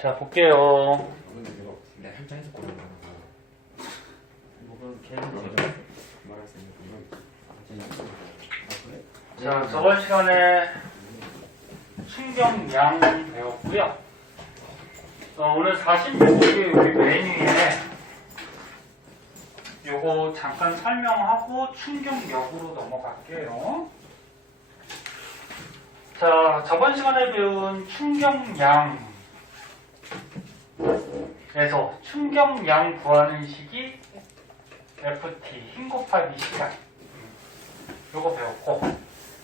자, 볼게요. 네, 한장 해서 고르는 거야. 이건 걔는 말할 수 있는 건 그래? 자, 저번 시간에 충격량 배웠고요. 오늘 46쪽에 우리 메뉴에 요거 잠깐 설명하고 충격력으로 넘어갈게요. 자, 저번 시간에 배운 충격량에서 충격량 구하는 식이 FT, 힘 곱하기 시간. 요거 배웠고,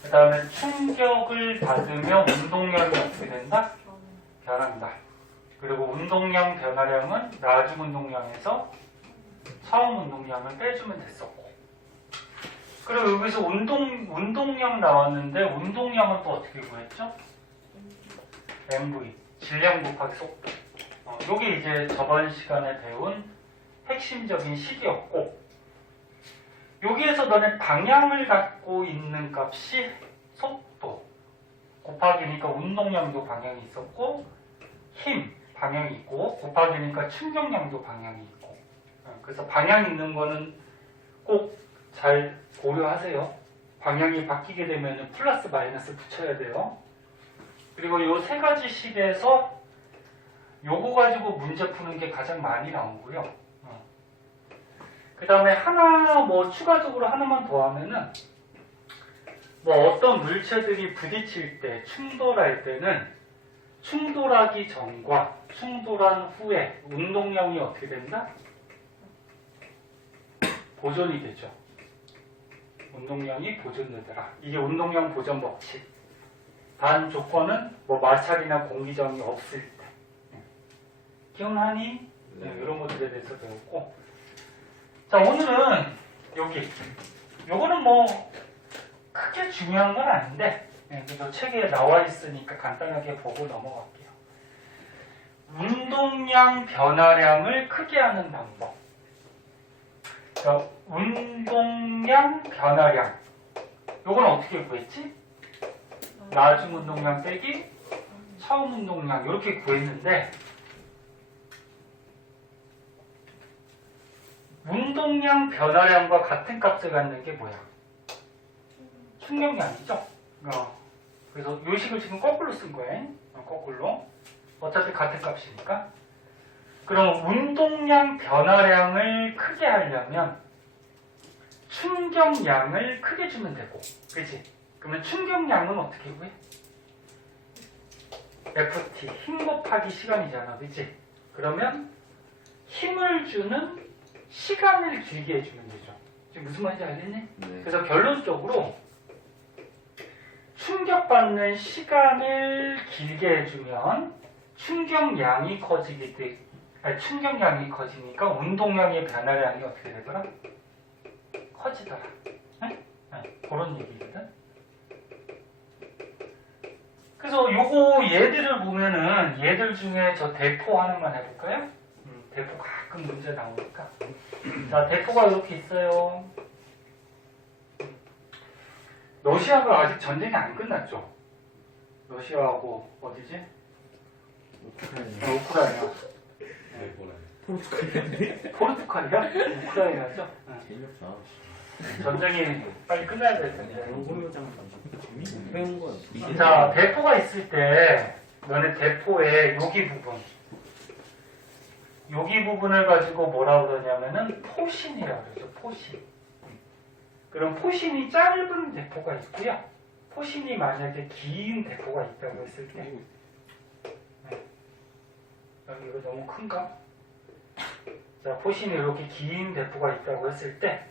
그 다음에 충격을 받으면 운동량이 어떻게 된다? 변한다. 그리고 운동량 변화량은 나중 운동량에서 처음 운동량을 빼주면 됐었고, 그리고 여기서 운동량 나왔는데 운동량은 또 어떻게 구했죠? MV, 질량 곱하기 속도. 요게 이제 저번 시간에 배운 핵심적인 식이었고, 여기에서 너네 방향을 갖고 있는 값이 속도 곱하기니까 운동량도 방향이 있었고, 힘 방향이 있고, 곱하기니까 충격량도 방향이 있고. 그래서 방향 있는 거는 꼭 잘 고려하세요. 방향이 바뀌게 되면 플러스 마이너스 붙여야 돼요. 그리고 요 세 가지 식에서 요거 가지고 문제 푸는 게 가장 많이 나오고요. 그 다음에 하나 추가적으로 하나만 더 하면은 어떤 물체들이 부딪힐 때 충돌할 때는 충돌하기 전과 충돌한 후에 운동량이 어떻게 된다? 보존이 되죠. 운동량이 보존되더라. 이게 운동량 보존 법칙. 단 조건은 마찰이나 공기저항이 없을 때. 기억나니? 네, 이런 것들에 대해서 배웠고. 자, 오늘은 여기. 요거는 크게 중요한 건 아닌데, 그래도 책에 나와 있으니까 간단하게 보고 넘어갈게요. 운동량 변화량을 크게 하는 방법. 자, 운동량 변화량. 요건 어떻게 구했지? 나중 운동량 빼기 처음 운동량 이렇게 구했는데, 운동량 변화량과 같은 값을 갖는 게 뭐야? 충격량이죠? 그래서 이 식을 지금 거꾸로 쓴 거예요. 거꾸로. 어차피 같은 값이니까. 그럼 운동량 변화량을 크게 하려면 충격량을 크게 주면 되고, 그치? 그러면 충격량은 어떻게 구해? FT, 힘 곱하기 시간이잖아, 그치? 그러면 힘을 주는 시간을 길게 해주면 되죠. 지금 무슨 말인지 알겠니? 네. 그래서 결론적으로 충격받는 시간을 길게 해주면 충격량이 커지니까 운동량의 변화량이 어떻게 되더라? 커지더라. 네? 그런 얘기거든. 그래서 얘들을 보면은 얘들 중에 저 대포 하나만 해볼까요? 대포 가끔 문제 나오니까. 자, 대포가 이렇게 있어요. 러시아가 아직 전쟁이 안 끝났죠? 러시아하고 어디지? 우크라이나. 포르투갈이야? 우크라이나죠? 재미없어. 전쟁이 빨리 끝나야 될 텐데. 배운 거야. 자, 대포가 있을 때 너네 대포의 여기 부분을 가지고 뭐라 그러냐면은 포신이라고 그러죠. 포신. 그럼 포신이 짧은 대포가 있고요. 포신이 만약에 긴 대포가 있다고 했을 때, 여기 이거 너무 큰가? 자, 포신이 이렇게 긴 대포가 있다고 했을 때,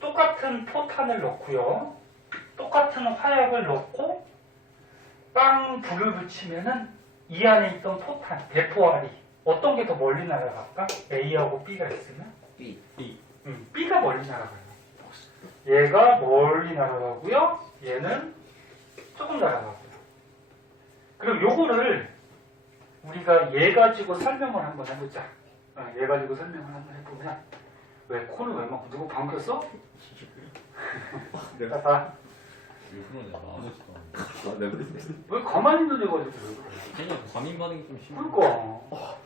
똑같은 포탄을 넣고요. 똑같은 화약을 넣고, 빵 불을 붙이면은 이 안에 있던 포탄, 대포알이 어떤 게 더 멀리 날아갈까? A하고 B가 있으면? B. B가 멀리 날아가요. 얘가 멀리 날아가고요. 얘는 조금 날아가고요. 그리고 요거를 우리가 얘 가지고 설명을 한번 해보자. 얘 가지고 설명을 한번 해보면, 왜 코를 왜 막 누구 방귀 꼈어? 내가 봐. 그러네. 나 아무것도 안 해. 아, 네. 왜 가만히 있는 애가 이렇게 왜 그래? 그냥 과민 반응이 좀 심해. 그러니까. 와.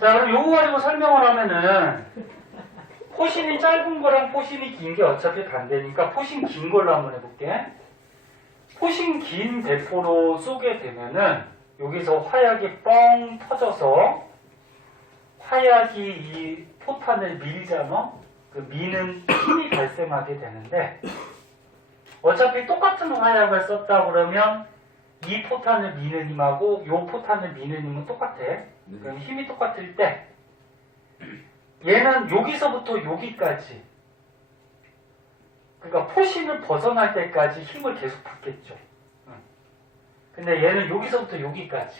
자, 그럼 요거 가지고 설명을 하면은 포신이 짧은 거랑 포신이 긴 게 어차피 반대니까 포신 긴 걸로 한번 해볼게. 포신 긴 대포로 쏘게 되면은 여기서 화약이 뻥 터져서 화약이 이 포탄을 밀잖아. 그 미는 힘이 발생하게 되는데 어차피 똑같은 화약을 썼다 그러면 이 포탄을 미는 힘하고 이 포탄을 미는 힘은 똑같아. 그럼 힘이 똑같을 때 얘는 여기서부터 여기까지 그러니까 포신을 벗어날 때까지 힘을 계속 받겠죠. 근데 얘는 여기서부터 여기까지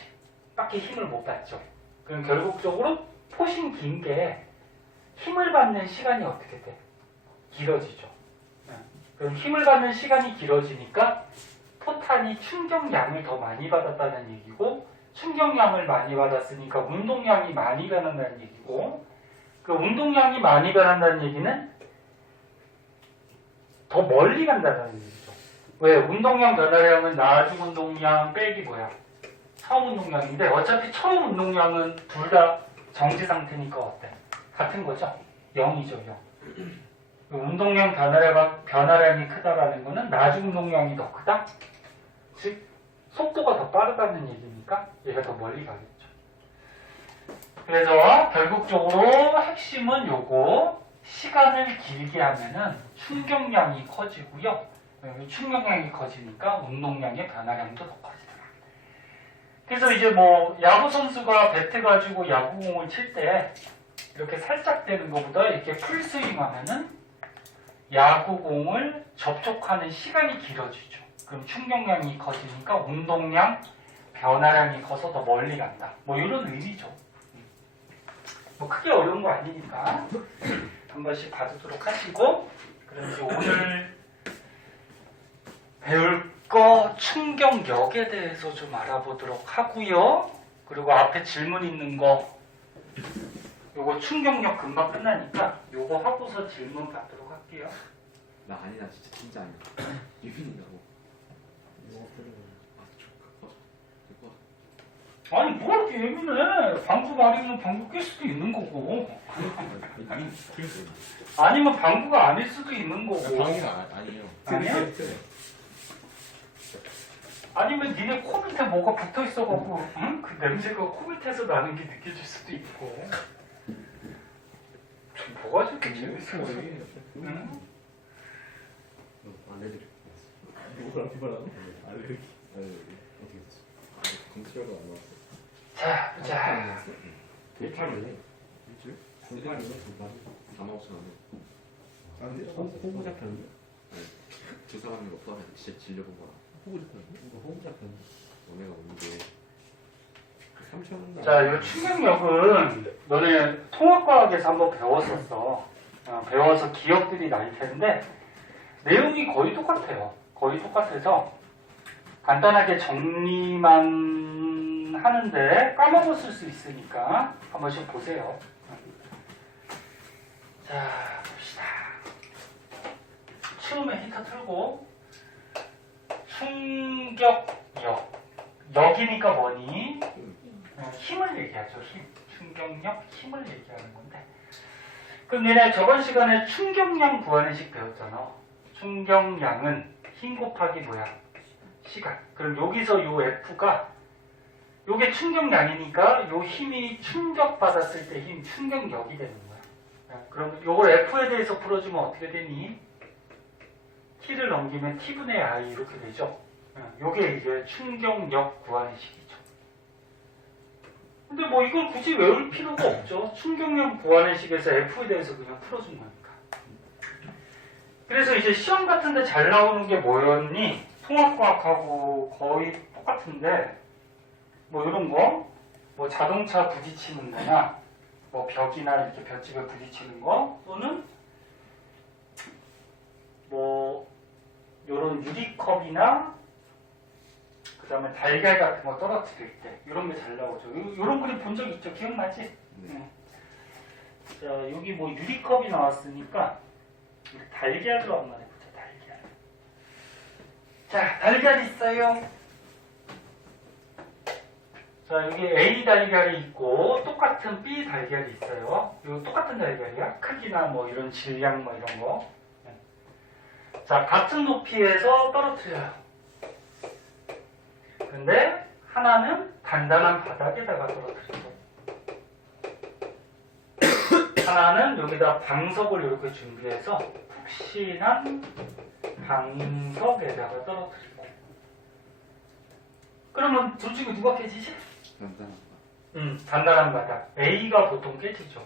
밖에 힘을 못 받죠. 그럼 결국적으로 포신 긴 게 힘을 받는 시간이 어떻게 돼? 길어지죠. 그럼 힘을 받는 시간이 길어지니까 포탄이 충격량을 더 많이 받았다는 얘기고 충격량을 많이 받았으니까 운동량이 많이 변한다는 얘기고 그 운동량이 많이 변한다는 얘기는 더 멀리 간다는 얘기죠. 왜? 운동량 변화량은 나중 운동량 빼기 뭐야? 처음 운동량인데 어차피 처음 운동량은 둘 다 정지 상태니까 어때? 같은 거죠? 0이죠, 0. 운동량 변화량이 크다라는 거는 나중 운동량이 더 크다? 즉, 속도가 더 빠르다는 얘기니까 얘가 더 멀리 가겠죠. 그래서 결국적으로 핵심은 요거 시간을 길게 하면은 충격량이 커지고요. 충격량이 커지니까 운동량의 변화량도 더 커지더라. 그래서 이제 뭐 야구 선수가 배트 가지고 야구공을 칠 때 이렇게 살짝 되는 것보다 이렇게 풀스윙 하면은 야구공을 접촉하는 시간이 길어지죠. 그럼 충격량이 커지니까 운동량, 변화량이 커서 더 멀리 간다. 뭐 이런 의미죠. 뭐 크게 어려운 거 아니니까 한 번씩 봐두도록 하시고 그럼 이제 오늘 배울 거 충격력에 대해서 좀 알아보도록 하고요. 그리고 앞에 질문 있는 거 요거 충격력 금방 끝나니까 요거 하고서 질문 받도록 할게요. 나 아니다 진짜 아니야. 유빈이라고. 아니 뭐가 이렇게 예민해. 방구가 아니면 방구 낄 수도 있는 거고 아니면 방구가 아닐 수도 있는 거고 방해가 아니에요. 아니야? 아니면 니네 코 밑에 뭐가 붙어 있어갖고 응? 그 냄새가 코 밑에서 나는 게 느껴질 수도 있고 뭐가 저렇게 재밌어? 응? 알레르기. 누구랑 비발하고? 알레르기. 어떻게 됐어? 검사가 안 나왔어. 자 보자. 일주일이네. 일주일? 일주일이네. 4만 5천 원에. 아 근데 호구 잡혔는데? 주사 받는 거 포함해서 진짜 질려본 거야. 호구 잡혔는데? 이거 호구 잡혔는데? 너네가 오는 게 3천 원. 자, 이 충격력은 너네 통합과학에서 한번 배웠었어. 배워서 기억들이 날 텐데 내용이 거의 똑같아요. 거의 똑같아서 간단하게 정리만 하는데 까먹었을 수 있으니까 한 번씩 보세요. 자, 봅시다. 처음에 히터 틀고 충격력. 역이니까 뭐니? 힘을 얘기하죠. 힘. 충격력, 힘을 얘기하는 건데. 그럼 얘네 저번 시간에 충격량 구하는 식 배웠잖아. 충격량은 힘 곱하기 뭐야? 시간. 그럼 여기서 요 F가 요게 충격량이니까 요 힘이 충격받았을 때 힘, 충격력이 되는 거야. 그럼 요걸 F에 대해서 풀어주면 어떻게 되니? T를 넘기면 T분의 I 이렇게 되죠. 요게 이제 충격력 구하는 식이죠. 근데 뭐 이걸 굳이 외울 필요가 없죠. 충격력 구하는 식에서 F에 대해서 그냥 풀어준 거니까. 그래서 이제 시험 같은데 잘 나오는 게 뭐였니? 통합과학하고 거의 똑같은데 뭐 이런 거, 뭐 자동차 부딪히는 거나 뭐 벽이나 이렇게 볏집에 부딪히는 거 또는 뭐 요런 유리컵이나 그 다음에 달걀 같은 거 떨어뜨릴 때 이런 게 잘 나오죠. 요런 그림 본 적 있죠? 기억나지? 네. 자, 여기 뭐 유리컵이 나왔으니까 달걀로 한번 해보자. 달걀. 자, 달걀 있어요. 자, 여기 A 달걀이 있고 똑같은 B 달걀이 있어요. 이거 똑같은 달걀이야. 크기나 뭐 이런 질량 뭐 이런 거. 자, 같은 높이에서 떨어뜨려요. 근데 하나는 단단한 바닥에다가 떨어뜨리고 하나는 여기다 방석을 이렇게 준비해서 푹신한 방석에다가 떨어뜨리고. 그러면 둘 중에 누가 깨지지? 간단한 단단한 바닥. A가 보통 깨지죠.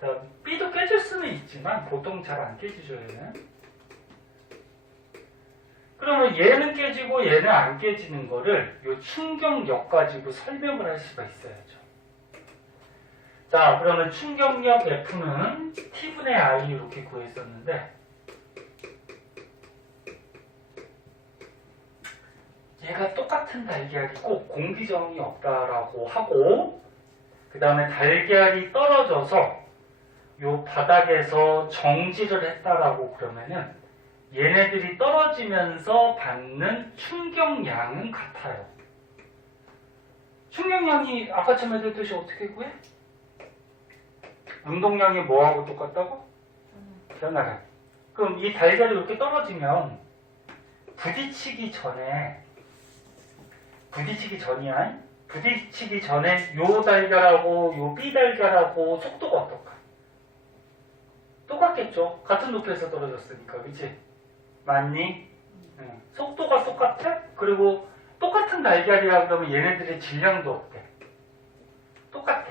자, B도 깨질 수는 있지만 보통 잘 안 깨지죠, 얘는. 그러면 얘는 깨지고 얘는 안 깨지는 거를 이 충격력 가지고 설명을 할 수가 있어야죠. 자, 그러면 충격력 F는 T분의 I 이렇게 구했었는데 얘가 똑같은 달걀이고 공기정이 없다라고 하고 그 다음에 달걀이 떨어져서 요 바닥에서 정지를 했다라고 그러면은 얘네들이 떨어지면서 받는 충격량은 같아요. 충격량이 아까 처음에 했듯이 어떻게 구해? 운동량이 뭐하고 똑같다고? 변화량. 그럼 이 달걀이 이렇게 떨어지면 부딪히기 전에 요 달걀하고 요 B 달걀하고 속도가 어떨까? 똑같겠죠. 같은 높이에서 떨어졌으니까, 그치? 맞니? 응. 속도가 똑같아? 그리고 똑같은 달걀이라 그러면 얘네들의 질량도 어때? 똑같아.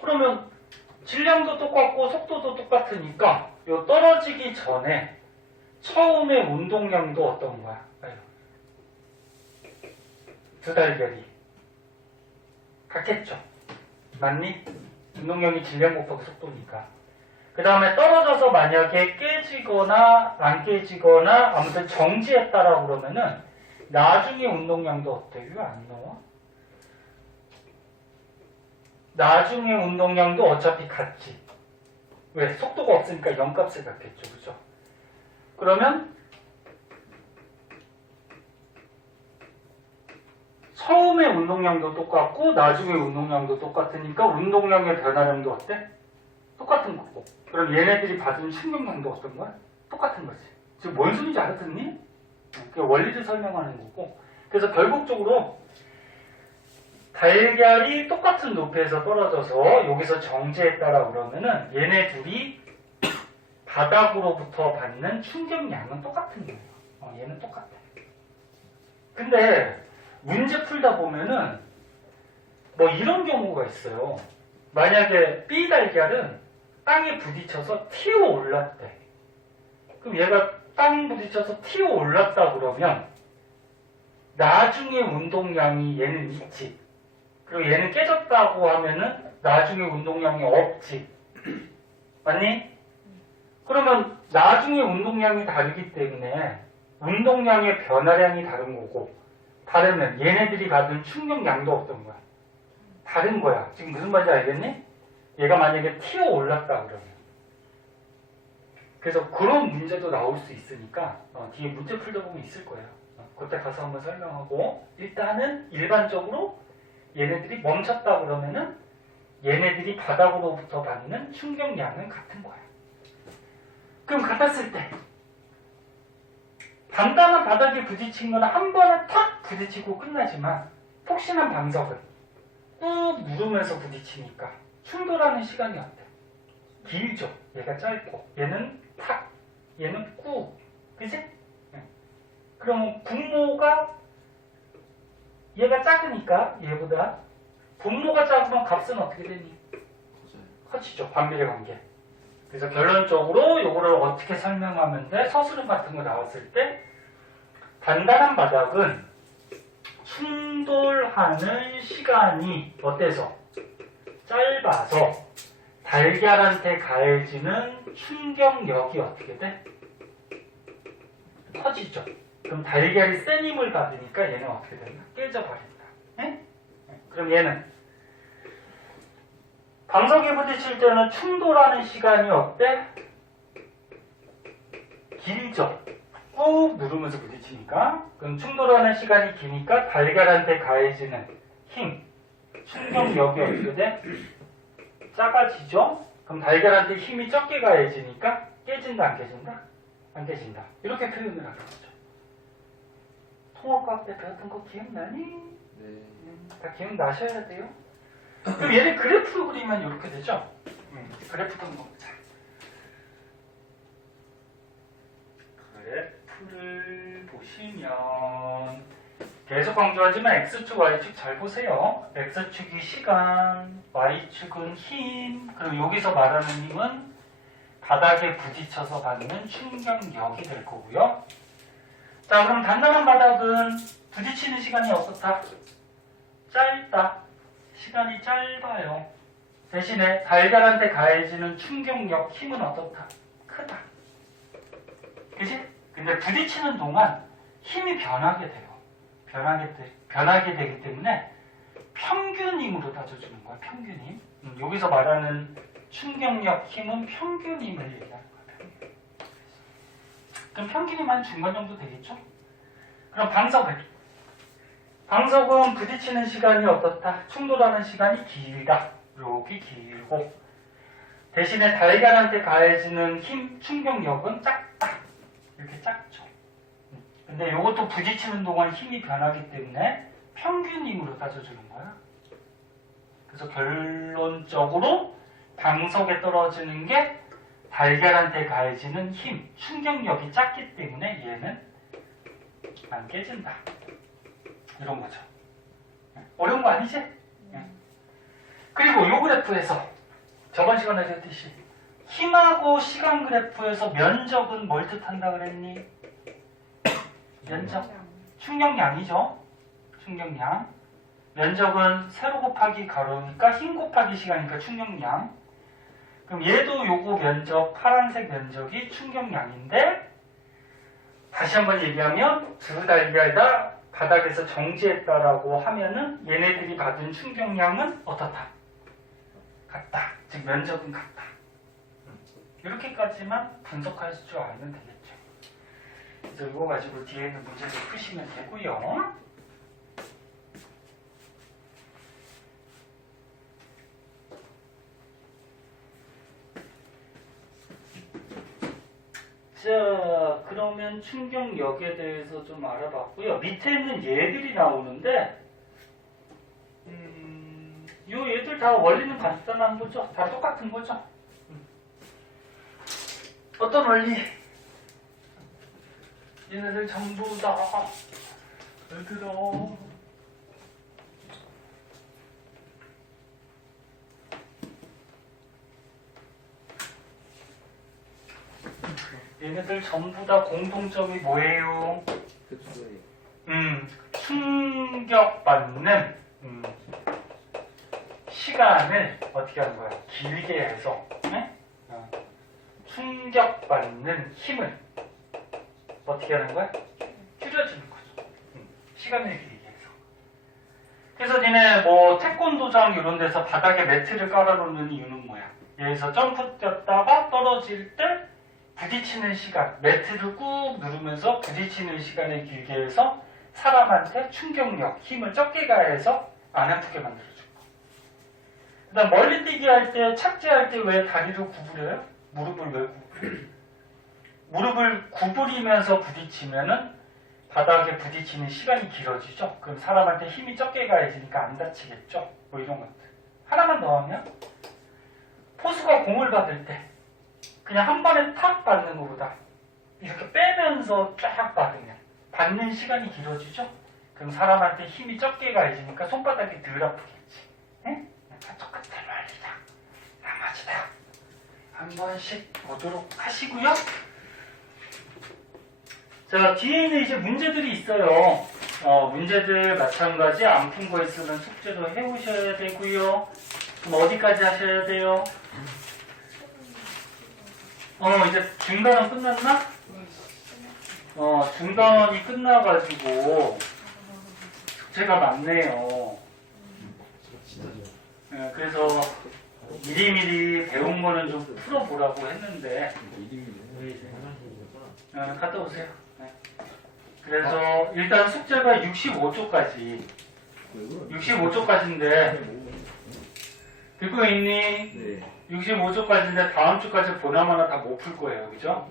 그러면 질량도 똑같고 속도도 똑같으니까 요 떨어지기 전에 처음에 운동량도 어떤 거야? 두 달걀이 같겠죠. 맞니? 운동량이 질량 곱하기 속도니까. 그 다음에 떨어져서 만약에 깨지거나 안 깨지거나 아무튼 정지했다라고 그러면은 나중에 운동량도 어때? 왜 안 나와? 나중에 운동량도 어차피 같지. 왜? 속도가 없으니까 0값을 갖겠죠. 그죠? 그러면 처음에 운동량도 똑같고 나중에 운동량도 똑같으니까 운동량의 변화량도 어때? 똑같은 거고. 그럼 얘네들이 받은 충격량도 어떤 거야? 똑같은 거지. 지금 뭔 소리인지 알아듣니? 그 원리를 설명하는 거고. 그래서 결국적으로 달걀이 똑같은 높이에서 떨어져서 여기서 정지했다라 그러면은 얘네 둘이 바닥으로부터 받는 충격량은 똑같은 거예요. 얘는 똑같아. 근데 문제 풀다 보면은 뭐 이런 경우가 있어요. 만약에 B 달걀은 땅에 부딪혀서 튀어 올랐대. 그럼 얘가 땅에 부딪혀서 튀어 올랐다 그러면 나중에 운동량이 얘는 있지. 그리고 얘는 깨졌다고 하면은 나중에 운동량이 없지. 맞니? 그러면 나중에 운동량이 다르기 때문에 운동량의 변화량이 다른 거고 다르면 얘네들이 받은 충격량도 어떤 거야? 다른 거야. 지금 무슨 말인지 알겠니? 얘가 만약에 튀어 올랐다 그러면. 그래서 그런 문제도 나올 수 있으니까 뒤에 문제 풀다 보면 있을 거예요. 그때 가서 한번 설명하고 일단은 일반적으로 얘네들이 멈췄다 그러면은 얘네들이 바닥으로부터 받는 충격량은 같은 거야. 그럼 같았을 때 단단한 바닥에 부딪힌 거는 한 번에 탁 부딪히고 끝나지만 폭신한 방석은 꾹 누르면서 부딪히니까 충돌하는 시간이 어때? 길죠. 얘가 짧고 얘는 탁, 얘는 꾹. 그치? 그러면 분모가 얘가 작으니까 얘보다 분모가 작으면 값은 어떻게 되니? 커지죠. 반비례 관계. 그래서 결론적으로 이거를 어떻게 설명하면 돼? 서술음 같은 거 나왔을 때 단단한 바닥은 충돌하는 시간이 어때서? 짧아서 달걀한테 가해지는 충격력이 어떻게 돼? 커지죠. 그럼 달걀이 센 힘을 받으니까 얘는 어떻게 되나? 깨져버린다. 네? 그럼 얘는 방석에 부딪힐 때는 충돌하는 시간이 어때? 길죠. 꾹 누르면서 부딪히니까 그럼 충돌하는 시간이 기니까 달걀한테 가해지는 힘, 충격력이 어떻게 돼? 작아지죠? 그럼 달걀한테 힘이 적게 가해지니까 깨진다 안 깨진다? 안 깨진다. 이렇게 표현을 하는 거죠. 통합과학 때 배웠던 거 기억나니? 네. 다 기억나셔야 돼요. 그럼 얘를 그래프로 그리면 이렇게 되죠? 그래프도 한번 보자. 그래프를 보시면 계속 강조하지만 X축, Y축 잘 보세요. X축이 시간, Y축은 힘, 그리고 여기서 말하는 힘은 바닥에 부딪혀서 받는 충격력이 될 거고요. 자, 그럼 단단한 바닥은 부딪히는 시간이 어떻다? 짧다. 시간이 짧아요. 대신에 달걀한테 가해지는 충격력, 힘은 어떻다? 크다. 그치? 근데 부딪히는 동안 힘이 변하게 돼요. 변하게 되기 때문에 평균 힘으로 따져주는 거야, 평균 힘. 여기서 말하는 충격력, 힘은 평균 힘을 얘기하는 거야, 평균. 그럼 평균 힘 한 중간 정도 되겠죠? 그럼 방석은 부딪히는 시간이 어떻다? 충돌하는 시간이 길다. 이렇게 길고 대신에 달걀한테 가해지는 힘, 충격력은 작다. 이렇게 작죠. 근데 이것도 부딪히는 동안 힘이 변하기 때문에 평균 힘으로 따져주는 거야. 그래서 결론적으로 방석에 떨어지는 게 달걀한테 가해지는 힘, 충격력이 작기 때문에 얘는 안 깨진다. 이런 거죠. 어려운 거 아니지? 그리고 이 그래프에서 저번 시간에 했듯이 힘하고 시간 그래프에서 면적은 뭘 뜻한다 그랬니? 면적. 충격량이죠. 충격량. 면적은 세로 곱하기 가로니까 힘 곱하기 시간이니까 충격량. 그럼 얘도 요거 면적, 파란색 면적이 충격량인데 다시 한번 얘기하면 두 달걀 다 바닥에서 정지했다라고 하면은 얘네들이 받은 충격량은 어떻다? 같다. 즉 면적은 같다. 이렇게까지만 분석할 줄 알면 되겠죠. 그래서 이거 가지고 뒤에 있는 문제를 푸시면 되고요. 자, 그러면 충격력에 대해서 좀 알아봤고요. 밑에 있는 얘들이 나오는데 요 얘들 다 원리는 간단한 거죠? 다 똑같은 거죠? 어떤 원리? 얘네들 전부 다 얘들아 얘네들 전부 다 공통점이 뭐예요? 그쪽에 충격받는 시간을 어떻게 하는 거야? 길게 해서 충격받는 힘을 어떻게 하는 거야? 줄여주는 거죠. 시간을 길게 해서. 그래서 니네 뭐 태권도장 이런 데서 바닥에 매트를 깔아놓는 이유는 뭐야? 여기서 점프 뛰었다가 떨어질 때 부딪히는 시간, 매트를 꾹 누르면서 부딪히는 시간을 길게 해서 사람한테 충격력, 힘을 적게 가해서 안 아프게 만들어주고. 그 다음 멀리 뛰기 할 때, 착지할 때 왜 다리를 구부려요? 무릎을 왜 구부려요? 무릎을 구부리면서 부딪히면은 바닥에 부딪히는 시간이 길어지죠? 그럼 사람한테 힘이 적게 가해지니까 안 다치겠죠? 뭐 이런 것들. 하나만 더 하면 포수가 공을 받을 때 그냥 한 번에 탁 받는 것보다 이렇게 빼면서 쫙 받으면 받는 시간이 길어지죠? 그럼 사람한테 힘이 적게 가해지니까 손바닥이 덜 아프겠지. 응? 똑같은 말이다. 나머지다. 한 번씩 보도록 하시고요. 자, 뒤에는 이제 문제들이 있어요. 문제들 마찬가지 안 푼 거 있으면 숙제로 해오셔야 되고요. 그럼 어디까지 하셔야 돼요? 이제 중간은 끝났나? 중간이 끝나가지고 숙제가 많네요. 네, 그래서 미리미리 배운 거는 좀 풀어보라고 했는데 갔다 오세요. 네. 그래서 일단 숙제가 65쪽까지. 65쪽까지인데 듣고 있니? 네. 65쪽까지인데 다음 주까지 보나마나 다 못 풀 거예요. 그죠?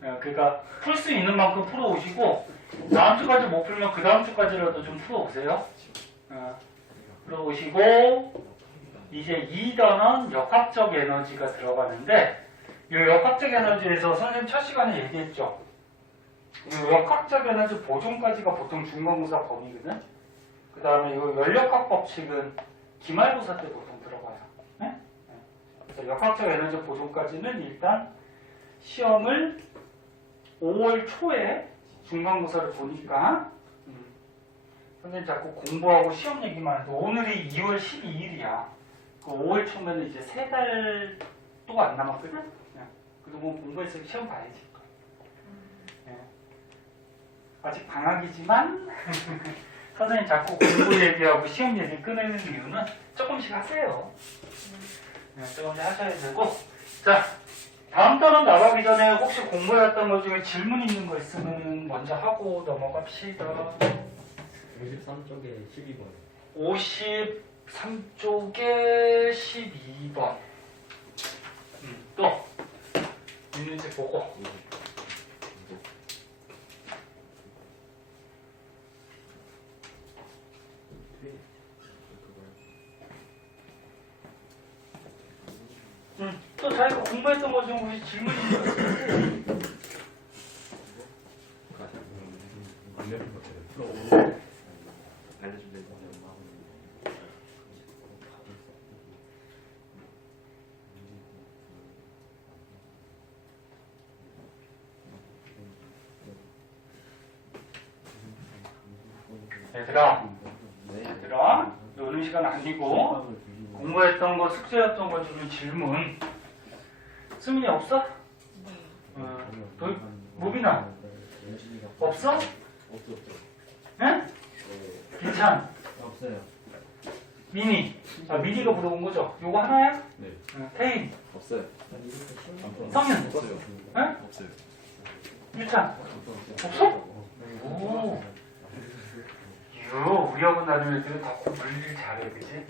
그러니까 풀 수 있는 만큼 풀어오시고 다음 주까지 못 풀면 그 다음 주까지라도 좀 풀어오세요. 풀어오시고 이제 2단은 역학적 에너지가 들어가는데 이 역학적 에너지에서 선생님 첫 시간에 얘기했죠. 이 역학적 에너지 보존까지가 보통 중간고사 범위거든. 그 다음에 이 연력학 법칙은 기말고사 때 보통 들어가요. 네? 그래서 역학적 에너지 보존까지는 일단 시험을 5월 초에 중간고사를 보니까 선생님 자꾸 공부하고 시험 얘기만 해도 오늘이 2월 12일이야. 그 5월 초면 이제 3달 또 안 남았거든? 네. 그동안 공부해서 시험 봐야지. 네. 아직 방학이지만 선생님 자꾸 공부 얘기하고 시험 얘기 꺼내는 이유는 조금씩 하세요. 네, 조금씩 하셔야 되고. 자, 다음 단원 나가기 전에 혹시 공부해왔던 것 중에 질문 있는 거 있으면 먼저 하고 넘어갑시다. 53쪽에 12번. 53쪽에 12번. 또 있는지 보고. 또 자기가 공부했던 것 중에 혹시 질문 있는 거 있으면 얘들아 노는 시간 아니고 공부했던 거 숙제였던 거 중에 질문 수민이 없어? 무빈아 없어? 응? 괜찮? 없어요. 미니 미니가 물어본 거죠? 요거 하나야? 네. 태인 없어요. 성윤 없어요. 응? 없어요. 유찬 없어? 오 우리하고 다른 애들은 다 물리를 잘해 그지?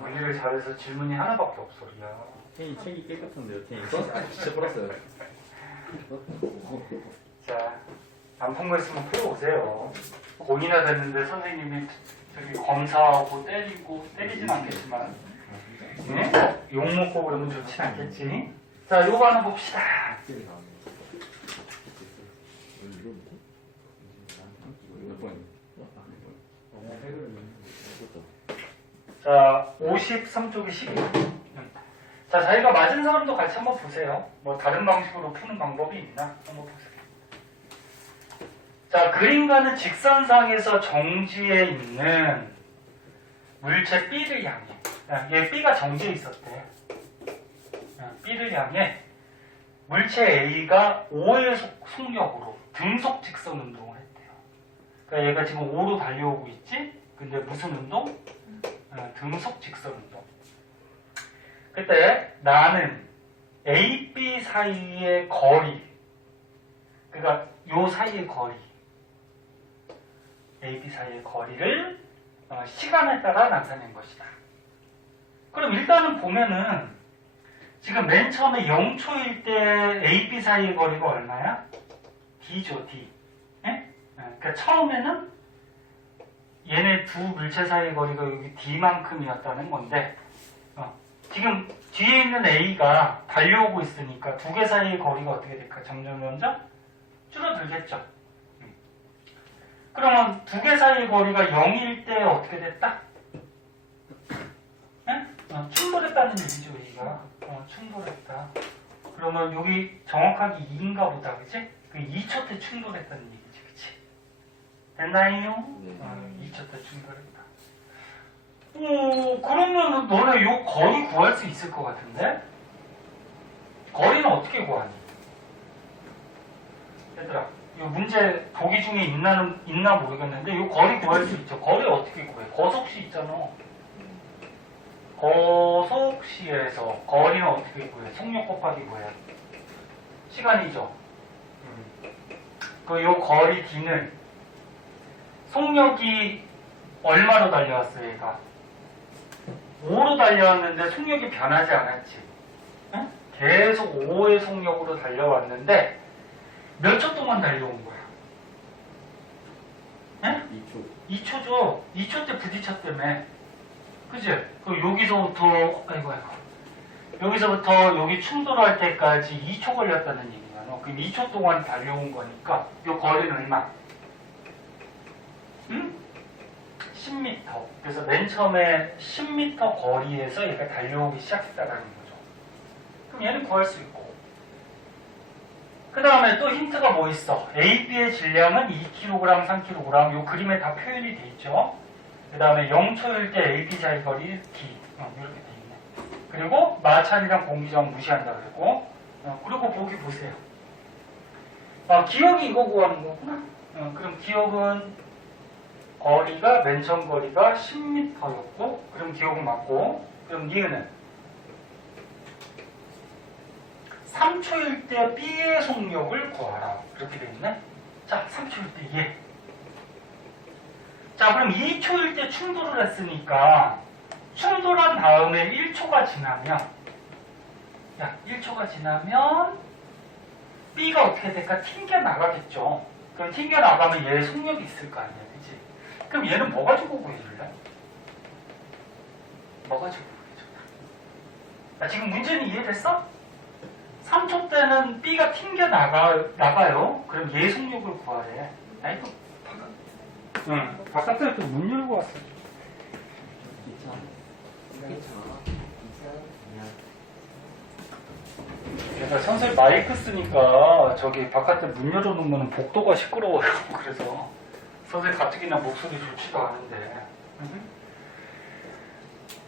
물리를 잘해서 질문이 하나밖에 없어 야. 테니 책이 깨끗한데요, 테니. 진짜 풀었어요. 자, 안 푼 거 있으면 풀어오세요. 고민이나 됐는데 선생님이 저기 검사하고 때리진 않겠지만 네? 욕 먹고 그러면 좋진 않겠지? 자, 요거 하나 봅시다. 몇 번이요? 자, 53쪽에 12번. 자, 자기가 맞은 사람도 같이 한번 보세요. 뭐 다른 방식으로 푸는 방법이 있나? 한번 보세요. 자, 그림과는 직선상에서 정지해 있는 물체 B를 향해. 얘 B가 정지해 있었대. B를 향해 물체 A가 O의 속력으로 등속 직선 운동을 했대요. 그러니까 얘가 지금 O로 달려오고 있지? 근데 무슨 운동? 등속 직선 운동. 그때 나는 A, B 사이의 거리, 그러니까 요 사이의 거리, A, B 사이의 거리를 시간에 따라 나타낸 것이다. 그럼 일단은 보면은 지금 맨 처음에 0초일 때 A, B 사이의 거리가 얼마야? D죠, D. 예? 그러니까 처음에는 얘네 두 물체 사이의 거리가 여기 D만큼이었다는 건데 지금 뒤에 있는 A가 달려오고 있으니까 두 개 사이의 거리가 어떻게 될까? 점점 줄어들겠죠. 그러면 두 개 사이의 거리가 0일 때 어떻게 됐다? 충돌했다는 얘기죠, A가. 충돌했다. 그러면 여기 정확하게 2인가 보다, 그치? 그 2초 때 충돌했다는 얘기지, 그치? 됐나요? 네. 2초 때 충돌했다. 오, 그러면 너네 요 거리 구할 수 있을 것 같은데? 거리는 어떻게 구하니? 얘들아, 이 문제 보기 중에 있나 모르겠는데 요 거리 구할 수 있죠. 거리 어떻게 구해? 거속시 있잖아. 거속시에서 거리는 어떻게 구해? 속력 곱하기 뭐야? 시간이죠. 그 요 거리 D는 속력이 얼마로 달려왔어 얘가? 5로 달려왔는데 속력이 변하지 않았지. 응? 계속 5의 속력으로 달려왔는데 몇 초 동안 달려온 거야? 응? 2초. 2초죠. 2초 때 부딪혔다며. 그치? 그럼 여기서부터 여기서부터 여기 충돌할 때까지 2초 걸렸다는 얘기야. 너 그럼 2초 동안 달려온 거니까 이 거리는 얼마? 응? 10m. 그래서 맨 처음에 10m 거리에서 얘가 달려오기 시작했다라는 거죠. 그럼 얘는 구할 수 있고. 그 다음에 또 힌트가 뭐 있어? A, B의 질량은 2kg, 3kg. 이 그림에 다 표현이 돼 있죠. 그 다음에 0초일 때 A, B 사이 거리 D. 이렇게 돼 있네. 그리고 마찰이랑 공기저항 무시한다 그랬고. 그리고 보기 보세요. 기억이 이거 구하는 거구나. 그럼 기억은 거리가 맨 처음 거리가 10m였고, 그럼 기억은 맞고, 그럼 니은은 3초일 때 B의 속력을 구하라. 이렇게 돼 있네. 자, 3초일 때 얘. 자, 그럼 2초일 때 충돌을 했으니까 충돌한 다음에 1초가 지나면, 야, 1초가 지나면 B가 어떻게 될까? 튕겨 나가겠죠. 그럼 튕겨 나가면 얘 속력이 있을 거 아니야, 그치? 그럼 얘는 뭐 가지고 구해줄래? 뭐 가지고 구해줄래? 지금 문제는 이해됐어? 3초 때는 B가 튕겨 나가요. 그럼 얘 속력을 구하래. 아이고, 바깥에 또 문 열고 왔어. 그래서 선생님 마이크 쓰니까 저기 바깥에 문 열어놓은 거는 복도가 시끄러워요. 그래서 선생님 가뜩이나 목소리 좋지도 않은데.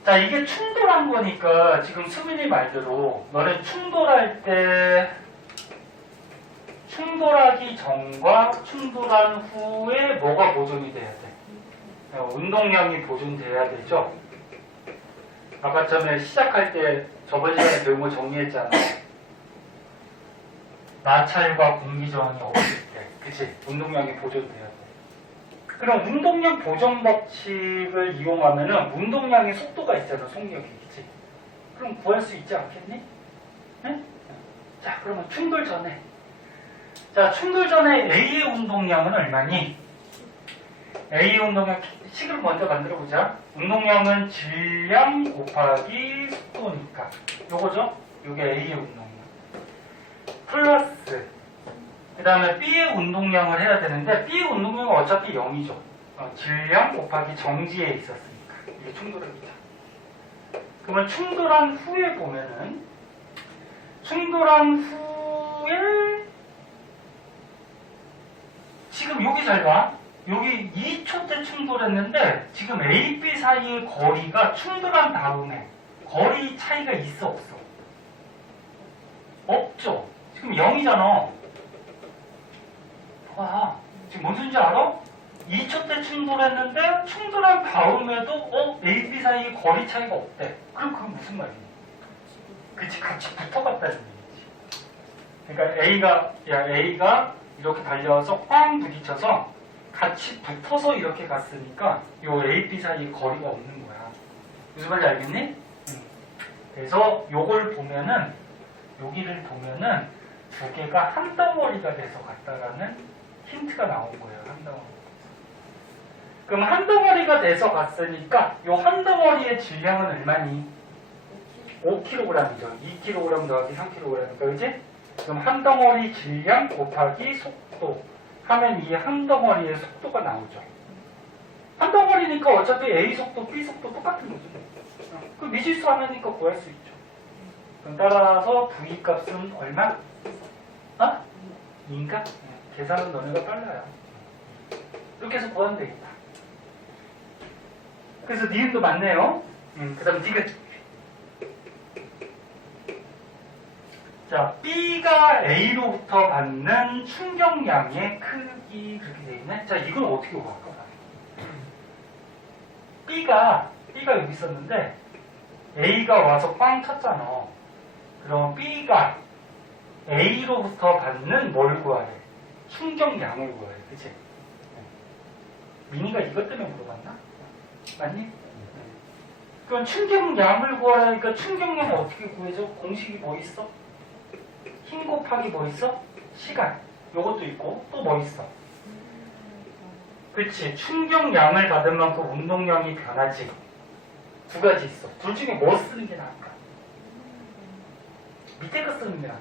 자, 이게 충돌한 거니까 지금 수민이 말대로 너는 충돌할 때 충돌하기 전과 충돌한 후에 뭐가 보존이 돼야 돼? 운동량이 보존돼야 되죠. 아까 전에 시작할 때 저번 시간에 배운 거 정리했잖아. 마찰과 공기저항이 없을 때, 그치? 운동량이 보존돼야 돼. 그럼 운동량 보존 법칙을 이용하면은 운동량의 속도가 있잖아, 속력이, 그치? 그럼 구할 수 있지 않겠니? 응? 자, 그러면 충돌 전에. 자, 충돌 전에 A의 운동량은 얼마니? A의 운동량, 식을 먼저 만들어 보자. 운동량은 질량 곱하기 속도니까. 요거죠? 요게 A의 운동량. 플러스 그 다음에 B의 운동량을 해야 되는데 B의 운동량은 어차피 0이죠. 질량 곱하기 정지에 있었으니까 이게 충돌합니다. 그러면 충돌한 후에 보면은 충돌한 후에 지금 여기 잘 봐. 여기 2초 때 충돌했는데 지금 A, B 사이의 거리가 충돌한 다음에 거리 차이가 있어 없어? 없죠. 지금 0이잖아. 봐. 지금 뭔 소리인지 알아? 2초 때 충돌했는데 충돌한 다음에도 A, B 사이에 거리 차이가 없대. 그럼 그건 무슨 말이니? 그치, 같이 붙어갔다는 얘기지. 그러니까 A가 이렇게 달려와서 꽝 부딪혀서 같이 붙어서 이렇게 갔으니까 요 A, B 사이에 거리가 없는 거야. 무슨 말인지 알겠니? 그래서 요걸 보면은 여기를 보면은 두 개가 한 덩어리가 돼서 갔다라는 힌트가 나온 거예요. 한 덩어리. 그럼 한 덩어리가 돼서 갔으니까 요 한 덩어리의 질량은 얼마니? 5kg이죠. 2kg 더하기 3kg니까, 그지? 그럼 한 덩어리 질량 곱하기 속도 하면 이 한 덩어리의 속도가 나오죠. 한 덩어리니까 어차피 A 속도, B 속도 똑같은 거죠. 그 미지수 하나니까 구할 수 있죠. 그럼 따라서 V 값은 얼마? 2인가? 계산은 너네가 빨라요. 이렇게 해서 구하면 되겠다. 그래서 니은도 맞네요. 그 다음 디귿. 자, B가 A로부터 받는 충격량의 크기 그렇게 되어 있네. 자, 이걸 어떻게 구할까? B가 여기 있었는데 A가 와서 꽝 쳤잖아. 그럼 B가 A로부터 받는 뭘 구하래? 충격량을 구하래. 그치? 민희가 이것 때문에 물어봤나? 맞니? 그럼 충격량을 구하라니까 충격량 어떻게 구해줘? 공식이 뭐 있어? 힘 곱하기 뭐 있어? 시간. 요것도 있고 또 뭐 있어? 그치. 충격량을 받은 만큼 운동량이 변하지. 두 가지 있어. 둘 중에 뭐 쓰는 게 나을까? 밑에 거 쓰는 게 낫죠.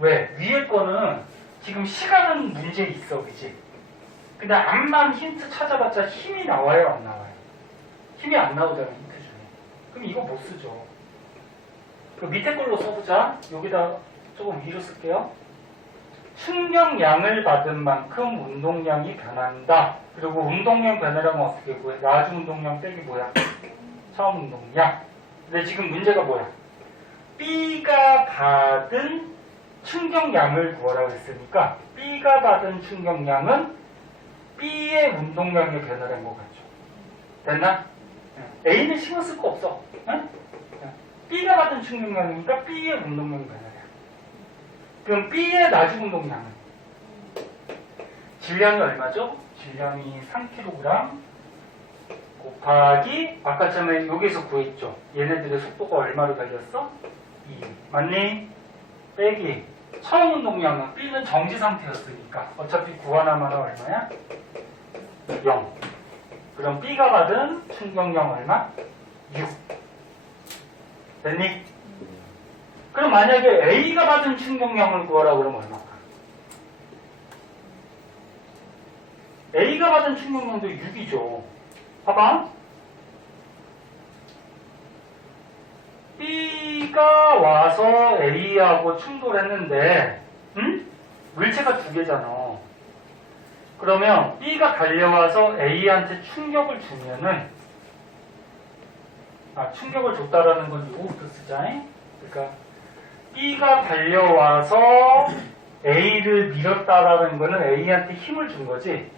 왜? 위에 거는 지금 시간은 문제 있어. 그치? 근데 암만 힌트 찾아봤자 힘이 나와요? 안 나와요? 힘이 안 나오잖아. 힌트 중에. 그럼 이거 못 쓰죠. 그 밑에 걸로 써보자. 여기다 조금 위로 쓸게요. 충격량을 받은 만큼 운동량이 변한다. 그리고 운동량 변화량은 어떻게 구해? 나중 운동량 빼기 뭐야? 처음 운동량. 근데 지금 문제가 뭐야? B가 받은 충격량을 구하라고 했으니까 B가 받은 충격량은 B의 운동량의 변화된 것 같죠. 됐나? A는 신경 쓸 거 없어. 응? B가 받은 충격량이니까 B의 운동량이 변화돼. 그럼 B의 나중 운동량은? 질량이 얼마죠? 질량이 3kg 곱하기 아까 전에 여기서 구했죠. 얘네들의 속도가 얼마로 달렸어? 2. 맞니? 빼기 처음 운동량은 B는 정지 상태였으니까 어차피 구하나마나 얼마야? 0. 그럼 B가 받은 충격량 얼마? 6. 됐니? 그럼 만약에 A가 받은 충격량을 구하라 그러면 얼마일까? A가 받은 충격량도 6이죠. 봐봐. B가 와서 A하고 충돌했는데, 응? 물체가 두 개잖아. 그러면 B가 달려와서 A한테 충격을 주면은, 충격을 줬다라는 건 이거부터 쓰자. 그러니까 B가 달려와서 A를 밀었다라는 거는 A한테 힘을 준 거지.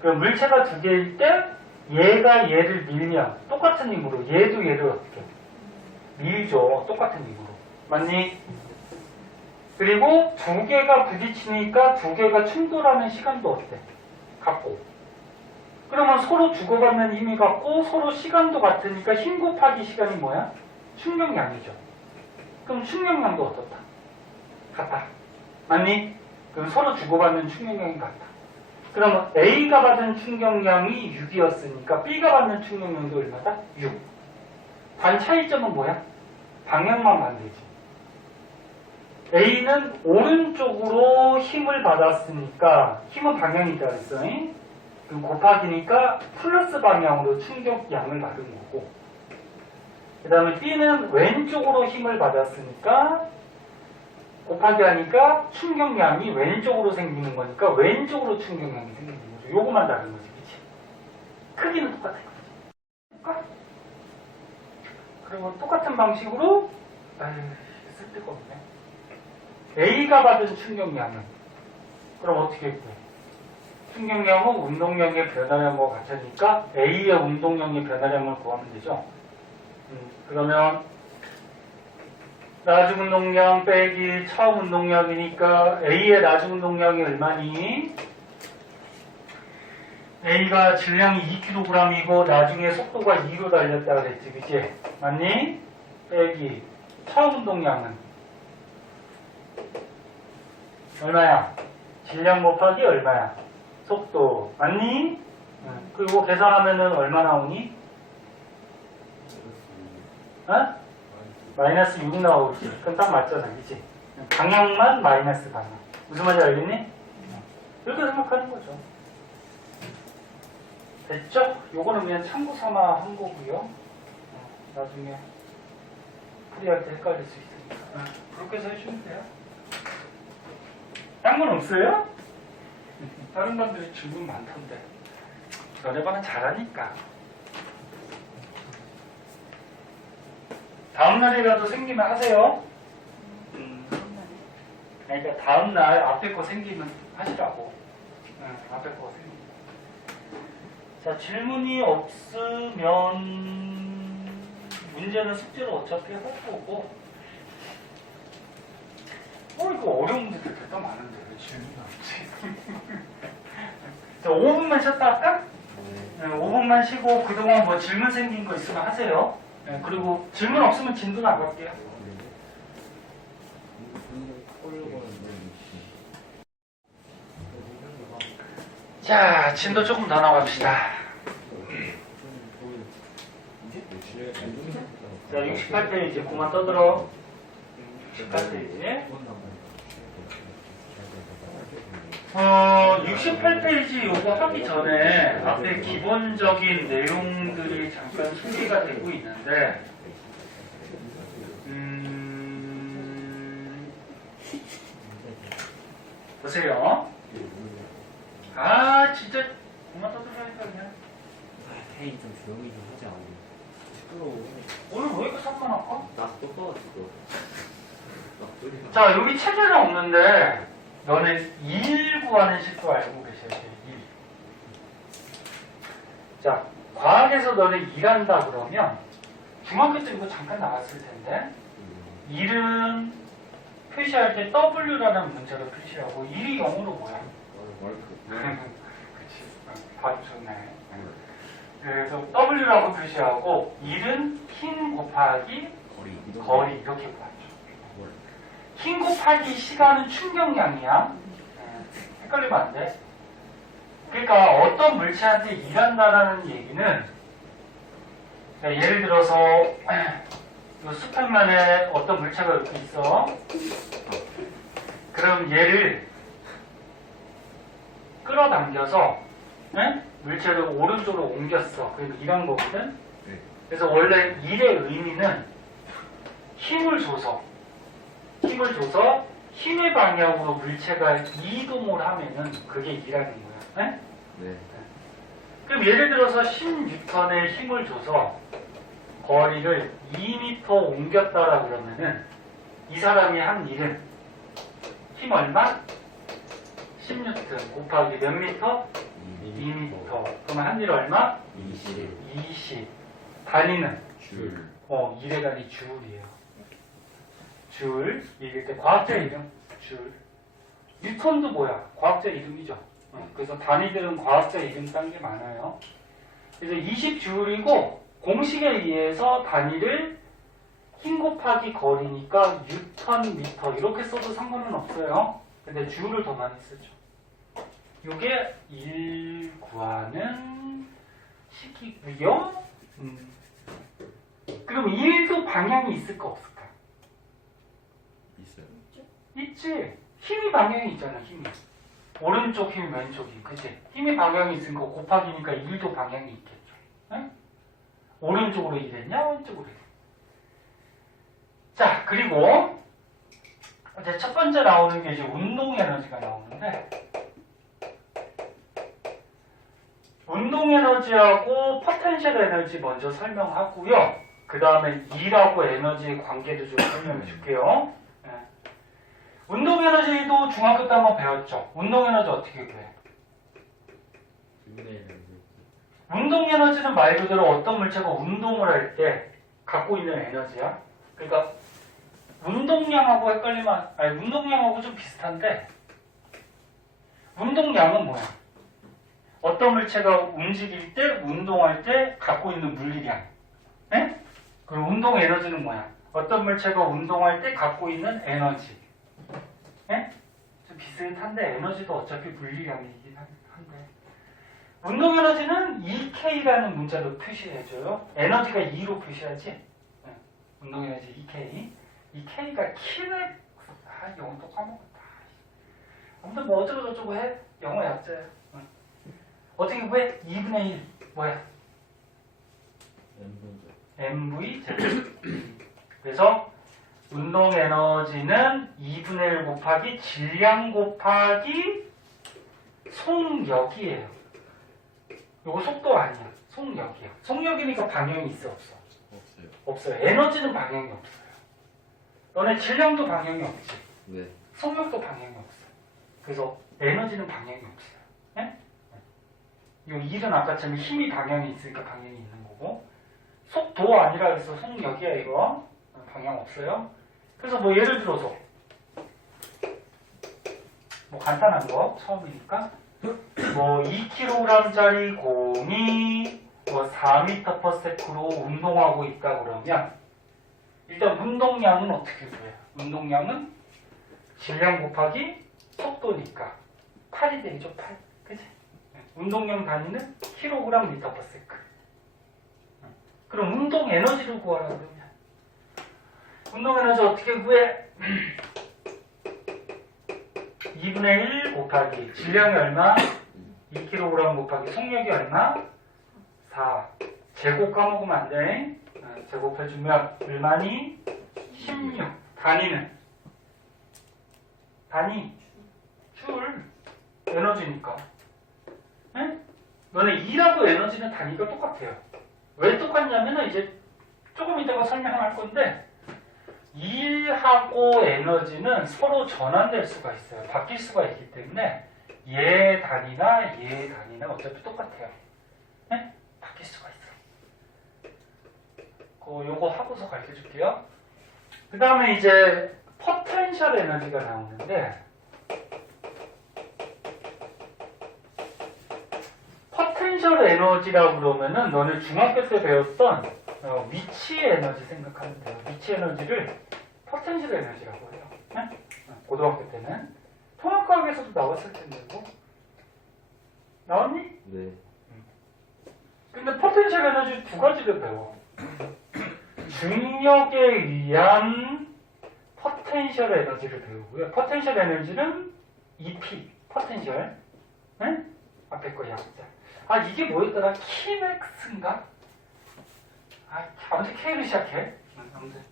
그럼 물체가 두 개일 때 얘가 얘를 밀면 똑같은 힘으로 얘도 얘를 어떻게 밀죠. 똑같은 힘으로. 맞니? 그리고 두 개가 부딪히니까 두 개가 충돌하는 시간도 어때? 같고. 그러면 서로 주고받는 힘이 같고 서로 시간도 같으니까 힘 곱하기 시간이 뭐야? 충격량이죠. 그럼 충격량도 어떻다? 같다. 맞니? 그럼 서로 주고받는 충격량이 같다. 그러면 A가 받은 충격량이 6이었으니까 B가 받는 충격량도 얼마다? 6. 단 차이점은 뭐야? 방향만 반대지. A는 오른쪽으로 힘을 받았으니까 힘은 방향이 있다 그랬어. 그럼 곱하기니까 플러스 방향으로 충격량을 받은 거고, 그 다음에 B는 왼쪽으로 힘을 받았으니까 곱하기 하니까 충격량이 왼쪽으로 생기는 거니까 왼쪽으로 충격량이 생기는 거죠. 요거만 다른 거지, 그치? 크기는 똑같아. 그리고 똑같은 방식으로, 쓸데가 없네. A가 받은 충격량은, 그럼 어떻게 했고? 충격량은 운동량의 변화량과 같으니까 A의 운동량의 변화량을 구하면 되죠. 그러면 나중 운동량 빼기 처음 운동량이니까 A의 나중 운동량이 얼마니? A가 질량이 2kg이고 나중에 속도가 2로 달렸다 그랬지, 그치? 맞니? 빼기 처음 운동량은 얼마야? 질량 곱하기 얼마야? 속도. 맞니? 그리고 계산하면은 얼마 나오니? 어? 마이너스 6 나오지. 그럼 딱 맞잖아, 그치? 방향만 마이너스 방향. 무슨 말인지 알겠니? 이렇게 생각하는 거죠. 됐죠? 요거는 그냥 참고 삼아 한 거고요. 나중에 풀이할 때 헷갈릴 수 있으니까. 그렇게 해서 해주면 돼요. 딴 건 없어요? 다른 분들이 질문 많던데. 너네반은 잘하니까. 다음날이라도 생기면 하세요. 그러니까 다음날 앞에 거 생기면 하시라고. 앞에 거 생기면. 자, 질문이 없으면 문제는 숙제로 어차피 할 거고. 이거 어려운 문제들 되게 많은데 왜 질문이 없지? 자, 5분만 쉬었다 할까? 네. 네, 5분만 쉬고 그동안 뭐 질문 생긴 거 있으면 하세요. 네, 그리고 질문 없으면 진도 나갈게요. 자, 진도 조금 더 나갑시다. 자, 68페이지 그만 떠들어. 68페이지. 68페이지 요거 하기 전에 앞에 기본적인 내용들이 잠깐 소개가 되고 있는데, 보세요. 아, 진짜 그만 떠들라니까 그냥. 태희 좀 조용히 좀 하지 않아? 시끄러워. 오늘 왜 이렇게 사건 할까? 나 똑같았어. 나 소리가. 자, 여기 체제는 없는데 너네 일 구하는 식도 알고 계셔야 돼. 일. 자, 과학에서 너네 일한다 그러면 중학교 때 이거 잠깐 나왔을 텐데 일은 표시할 때 W라는 문자로 표시하고 일이 영어로 뭐야? 마이크. 그치. 바로 좋네. 그래서 W라고 표시하고 일은 힘 곱하기 거리 이렇게 구하죠. 힘 곱하기 시간은 충격량이야. 헷갈리면 안 돼. 그러니까 어떤 물체한테 일한다라는 얘기는 예를 들어서 이 수평면에 어떤 물체가 이렇게 있어. 그럼 얘를 끌어당겨서 물체를 오른쪽으로 옮겼어. 그러면 일한 거거든. 그래서 원래 일의 의미는 힘을 줘서 힘의 방향으로 물체가 이동을 하면은 그게 일하는 거야. 네? 네. 그럼 예를 들어서 10N의 힘을 줘서 거리를 2m 옮겼다라 그러면은 이 사람이 한 일은 힘 얼마? 10N 곱하기 몇 미터? 2m. 그러면 한 일 얼마? 20. 단위는? 줄. 일의 단위 줄이에요. 줄. 이길 때 과학자 이름? 줄. 뉴턴도 뭐야? 과학자 이름이죠. 그래서 단위들은 과학자 이름 딴 게 많아요. 그래서 20줄이고 공식에 의해서 단위를 힘 곱하기 거리니까 뉴턴 미터 이렇게 써도 상관은 없어요. 근데 줄을 더 많이 쓰죠. 이게 1 구하는 식이고요. 그럼 1도 방향이 있을까 없을까? 있어요. 있지. 힘이 방향이 있잖아. 힘이. 오른쪽 힘, 왼쪽이. 그치? 힘이 방향이 있으니까 곱하기니까 1도 방향이 있겠죠. 네? 오른쪽으로 일했냐? 왼쪽으로 일했냐? 자, 그리고 이제 첫 번째 나오는 게 이제 운동 에너지가 나오는데 운동 에너지하고 포텐셜 에너지 먼저 설명하고요. 그 다음에 일하고 에너지의 관계도 좀 설명해 줄게요. 네. 운동 에너지도 중학교 때 한번 배웠죠. 운동 에너지 어떻게 구해? 운동 에너지는 말 그대로 어떤 물체가 운동을 할 때 갖고 있는 에너지야. 그러니까 운동량하고 헷갈리면 운동량하고 좀 비슷한데 운동량은 뭐야? 어떤 물체가 움직일 때 운동할 때 갖고 있는 물리량. 네? 그리고 운동 에너지는 뭐야? 어떤 물체가 운동할 때 갖고 있는 에너지. 네? 좀 비슷한데 에너지도 어차피 물리량이긴 한데 운동 에너지는 EK라는 문자로 표시해줘요. 에너지가 E로 표시하지. 네. 운동 에너지 EK. EK가 키네. 영어 또 까먹었다. 아무튼 뭐 어쩌고 저쩌고 해. 영어 약자야. 어떻게 왜 2분의 1 뭐야? MV 제곱. 그래서 운동 에너지는 2분의 1 곱하기 질량 곱하기 속력이에요. 이거 속도 아니야. 속력이야. 속력이니까 방향이 있어 없어? 없어요. 없어요. 에너지는 방향이 없어요. 너네 질량도 방향이 없지. 네. 속력도 방향이 없어요. 그래서 에너지는 방향이 없어요. 네? 이 일은 아까처럼 힘이 방향이 있으니까 방향이 있는 거고 속도 아니라 그래서 속력이야 이거. 방향 없어요. 그래서 뭐 예를 들어서 뭐 간단한 거 처음이니까 뭐 2kg짜리 공이 뭐 4m/s로 운동하고 있다 그러면 일단 운동량은 어떻게 돼요? 운동량은 질량 곱하기 속도니까 8이 되겠죠? 8. 그치? 운동량 단위는 kg/m/s. 그럼 운동 에너지를 구하라 그러면 운동 에너지 어떻게 구해? 2분의 1 곱하기 질량이 얼마? 2kg 곱하기 속력이 얼마? 4. 제곱 까먹으면 안 돼. 제곱해주면 얼마니? 16. 단위는? 단위. 줄. 에너지니까. 네? 너네 2라고 에너지는 단위가 똑같아요. 왜 똑같냐면은 이제 조금 이따가 설명할 건데 1하고 에너지는 서로 전환될 수가 있어요. 바뀔 수가 있기 때문에 얘 단위나 얘 단위는 어차피 똑같아요. 네? 바뀔 수가 있어요. 요거 하고서 가르쳐 줄게요. 그 다음에 이제 포텐셜 에너지가 나오는데 포텐셜 에너지라고 그러면은 너네 중학교 때 배웠던 위치 에너지 생각하면 돼요. 위치 에너지를 포텐셜 에너지라고 해요. 네? 고등학교 때는 통합과학에서도 나왔을 텐데 뭐 나왔니? 네. 근데 포텐셜 에너지 두 가지를 배워. 중력에 의한 포텐셜 에너지를 배우고요. 포텐셜 에너지는 EP, 포텐셜. 네? 앞에 거 약자. 아 이게 뭐였더라? 키맥스인가? 아무튼 K로 시작해. 아무튼.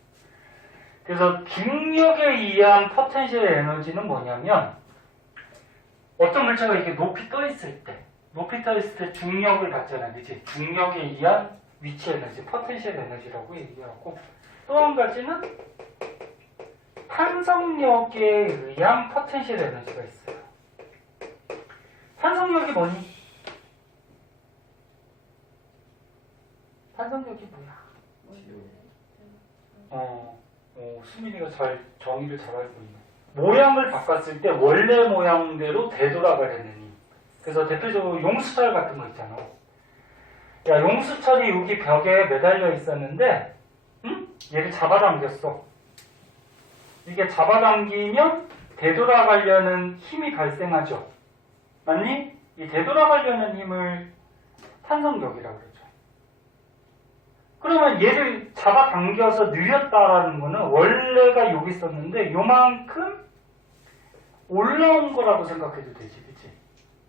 그래서 중력에 의한 포텐셜 에너지는 뭐냐면 어떤 물체가 이렇게 높이 떠 있을 때 중력을 받잖아, 그치? 중력에 의한 위치 에너지, 포텐셜 에너지라고 얘기하고 또 한 가지는 탄성력에 의한 포텐셜 에너지가 있어요. 탄성력이 뭐니? 탄성력이 뭐야? 수민이가 정의를 잘 알고 있네. 모양을 바꿨을 때 원래 모양대로 되돌아가려는 힘. 그래서 대표적으로 용수철 같은 거 있잖아. 야, 용수철이 여기 벽에 매달려 있었는데, 응? 얘를 잡아당겼어. 이게 잡아당기면 되돌아가려는 힘이 발생하죠. 맞니? 이 되돌아가려는 힘을 탄성력이라고 그러죠. 그러면 얘를 잡아당겨서 느렸다라는 거는 원래가 여기 있었는데 요만큼 올라온 거라고 생각해도 되지, 그치?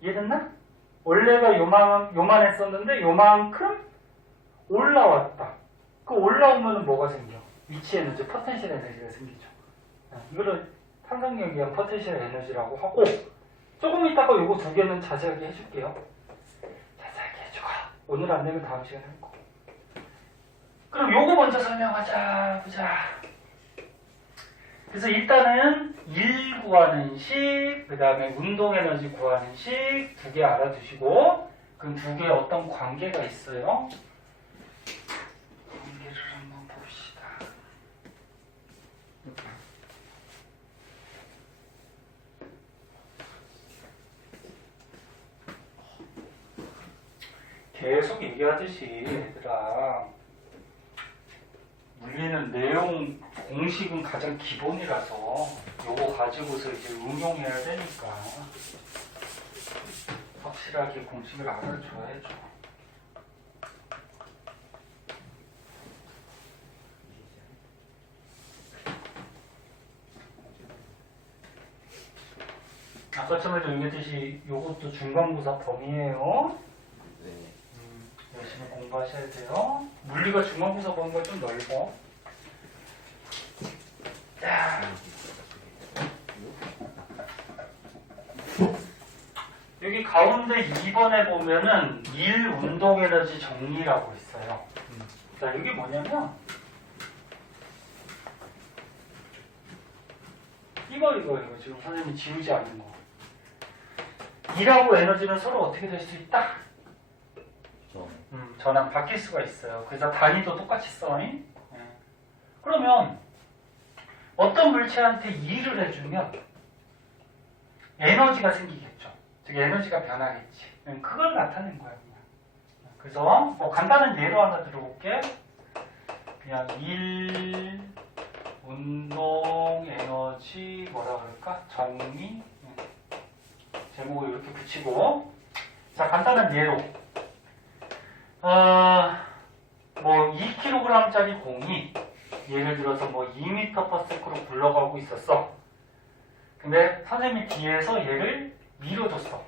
이해됐나? 원래가 요만했었는데 요만큼 올라왔다. 그 올라오면 뭐가 생겨? 위치 에너지, 포텐셜 에너지가 생기죠. 이거를 탄성력에 의한 포텐셜 에너지라고 하고 조금 이따가 요거 두 개는 자세하게 해줄게요. 자세하게 해주고 오늘 안 되면 다음 시간에 할 거. 그럼 요거 먼저 설명하자. 보자. 그래서 일단은 1 구하는 식, 그 다음에 운동 에너지 구하는 식 두 개 알아두시고 그 두 개에 어떤 관계가 있어요. 관계를 한번 봅시다. 계속 얘기하듯이 얘들아 물리는 내용 공식은 가장 기본이라서 요거 가지고서 이제 응용해야 되니까 확실하게 공식을 알아줘야죠. 아까 처음에도 얘기했듯이 요것도 중간고사 범위예요. 네. 열심히 공부하셔야 돼요. 물리가 중간고사 범위가 좀 넓어. 자. 여기 가운데 2번에 보면은 1 운동 에너지 정리라고 있어요. 자, 이게 뭐냐면 이거 지금 선생님이 지우지 않는 거. 1하고 에너지는 서로 어떻게 될 수 있다? 전환 바뀔 수가 있어요. 그래서 단위도 똑같이 써. 그러면 어떤 물체한테 2를 해주면 에너지가 생기겠죠. 즉 에너지가 변하겠지. 그걸 나타낸 거야 그냥. 그래서 뭐 간단한 예로 하나 들어볼게. 그냥 1 운동 에너지 뭐라 그럴까? 정의 제목을 이렇게 붙이고 자 간단한 예로 뭐 2kg짜리 공이 예를 들어서 뭐 2m/s로 굴러가고 있었어. 근데 선생님이 뒤에서 얘를 밀어줬어.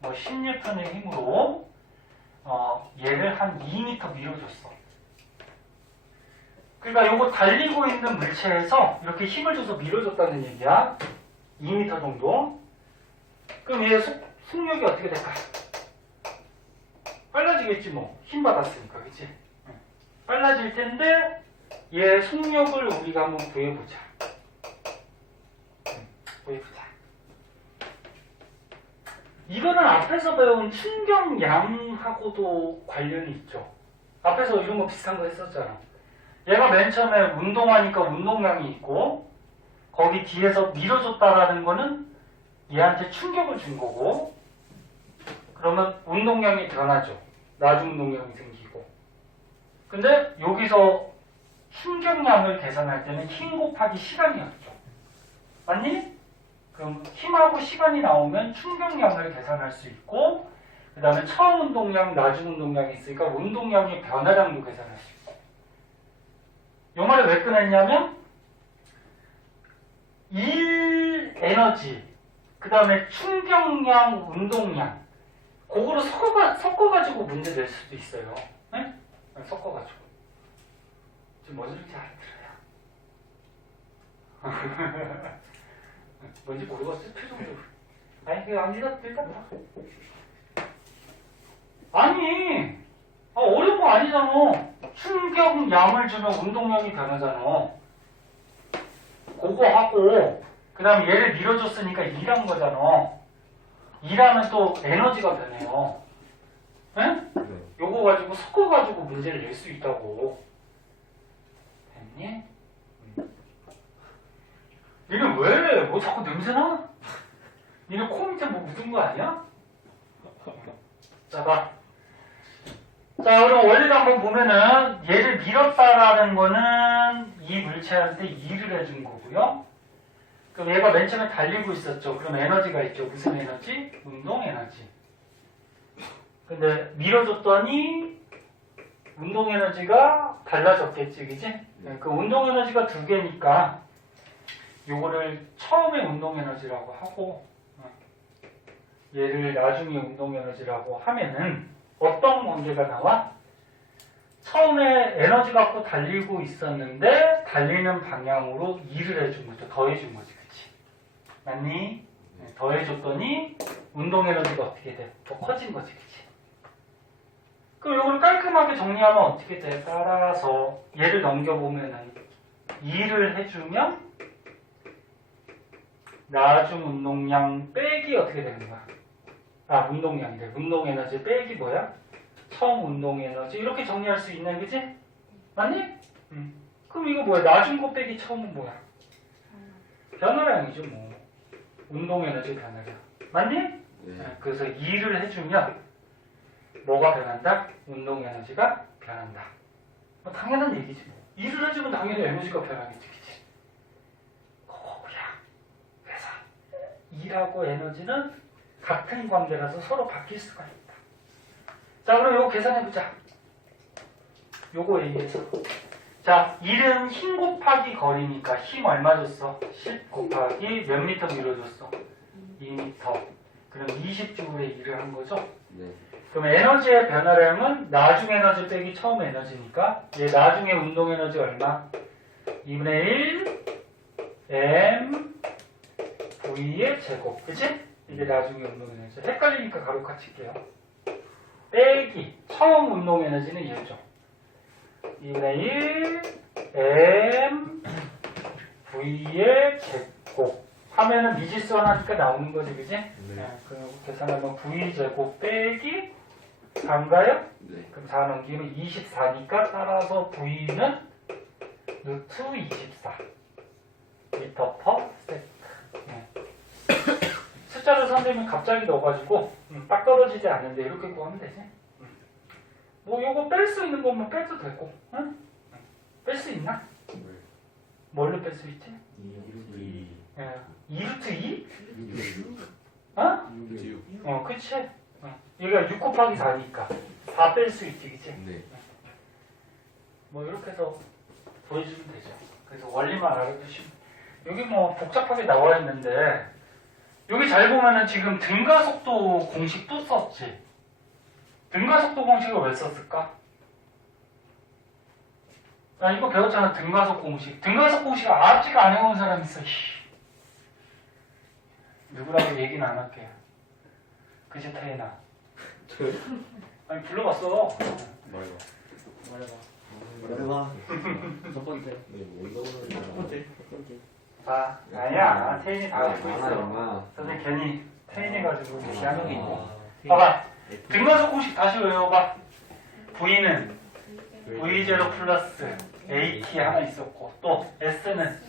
뭐 10N의 힘으로 얘를 한 2m 밀어줬어. 그러니까 요거 달리고 있는 물체에서 이렇게 힘을 줘서 밀어줬다는 얘기야. 2m 정도. 그럼 얘 속력이 어떻게 될까? 빨라지겠지 뭐. 힘 받았으니까, 그치? 빨라질 텐데 얘 속력을 우리가 한번 구해보자. 구해보자. 이거는 앞에서 배운 충격량하고도 관련이 있죠. 앞에서 이런 거 비슷한 거 했었잖아. 얘가 맨 처음에 운동하니까 운동량이 있고 거기 뒤에서 밀어줬다라는 거는 얘한테 충격을 준 거고 그러면 운동량이 변하죠. 나중 운동량이 생기고 근데 여기서 충격량을 계산할 때는 힘 곱하기 시간이었죠. 맞니? 그럼 힘하고 시간이 나오면 충격량을 계산할 수 있고 그 다음에 처음 운동량, 나중 운동량이 있으니까 운동량의 변화량도 계산할 수 있고 이 말을 왜 꺼냈냐면 1 에너지 그 다음에 충격량, 운동량 그거로 섞어가지고 문제 낼 수도 있어요. 네? 섞어가지고 지금 뭔지 잘 들어요. 뭔지 모르겠어 표정도. 아니 그게 아니라 일단 봐. 아니 어려운 거 아니잖아. 충격량을 주면 운동량이 변하잖아. 그거 하고 그 다음에 얘를 밀어줬으니까 일한 거잖아. 일하면 또 에너지가 변해요. 응? 네. 요거 가지고 섞어가지고 문제를 낼 수 있다고. 됐니? 니네 왜? 뭐 자꾸 냄새나? 니네 코 밑에 뭐 묻은 거 아니야? 자, 봐. 자, 그럼 원리를 한번 보면은 얘를 밀었다라는 거는 이 물체한테 일을 해준 거고요. 그럼 얘가 맨 처음에 달리고 있었죠. 그럼 에너지가 있죠. 무슨 에너지? 운동 에너지. 근데 밀어줬더니 운동 에너지가 달라졌겠지, 그지? 그 운동 에너지가 두 개니까 요거를 처음에 운동 에너지라고 하고 얘를 나중에 운동 에너지라고 하면은 어떤 관계가 나와? 처음에 에너지 갖고 달리고 있었는데 달리는 방향으로 일을 해준 거죠. 더해준 거지, 그치? 맞니? 더해줬더니 운동 에너지가 어떻게 돼? 더 커진 거지, 그치? 그럼 이걸 깔끔하게 정리하면 어떻게 돼? 따라서 얘를 넘겨보면은 일을 해주면 나중 운동량 빼기 어떻게 되는 거야? 아, 운동량이래. 운동 에너지 빼기 뭐야? 처음 운동 에너지. 이렇게 정리할 수 있네, 그지? 맞니? 그럼 이거 뭐야? 나중 거 빼기 처음은 뭐야? 변화량이죠, 뭐. 운동 에너지 변화량. 맞니? 네. 그래서 일을 해주면 뭐가 변한다? 운동 에너지가 변한다. 뭐 당연한 얘기지. 뭐. 일을 해주면 당연히 에너지가 변하겠지, 그치? 그거야. 그래서 일하고 에너지는 같은 관계라서 서로 바뀔 수가 있다. 자, 그럼 이거 계산해보자. 요거 얘기해서. 자, 1은 힘 곱하기 거리니까 힘 얼마 줬어? 10 곱하기 몇 미터 밀어줬어? 2미터. 그럼 20J의 일을 한 거죠? 네. 그럼 에너지의 변화량은 나중 에너지 빼기 처음 에너지니까 얘 나중에 운동 에너지 얼마? 2분의 1 m v의 제곱. 그치? 이게 나중에 운동 에너지. 헷갈리니까 가로가 칠게요. 빼기 처음 운동 에너지는 얘죠. 2분의 1 m v의 제곱 하면은 미지수 하나니까 나오는 거지, 그지? 네. 그럼 계산하면 v 제곱 빼기 4인가요? 네. 그럼 4 넘기면 24니까 따라서 v는 루트 24 미터 퍼 세컨드. 숫자 숫자를 선생님이 갑자기 넣어가지고 딱 떨어지지 않는데 이렇게 구하면 되지. 뭐 요거 뺄 수 있는 것만 빼도 되고, 응? 뺄 수 있나? 뭘로 뺄 수 있지? 2루트 2? 어? 그치? 얘가 6 곱하기 4니까 4 뺄 수 있지, 그치? 네. 뭐 이렇게 해서 보여주면 되죠. 그래서 원리만 알아두시면 여기 뭐 복잡하게 나와 있는데 여기 잘 보면은 지금 등가속도 공식 또 썼지. 등가속도 공식을 왜 썼을까? 나 이거 배웠잖아. 등가속 공식. 등가속 공식 아직도 안 해본 사람 있어. 누구라고 얘기는 안 할게요. 그치 태인아. 아니 불러봤어. 말해봐. 첫 번째. 첫 번째. 아 아니야. 태인이 다 알고 있어. 얼마? 선생님 괜히 태인이 가지고 얘기하는 게 있고. 아, 봐봐. 등가속 공식 다시 외워봐. V는 V0 플러스 AT 하나 있었고 또 S는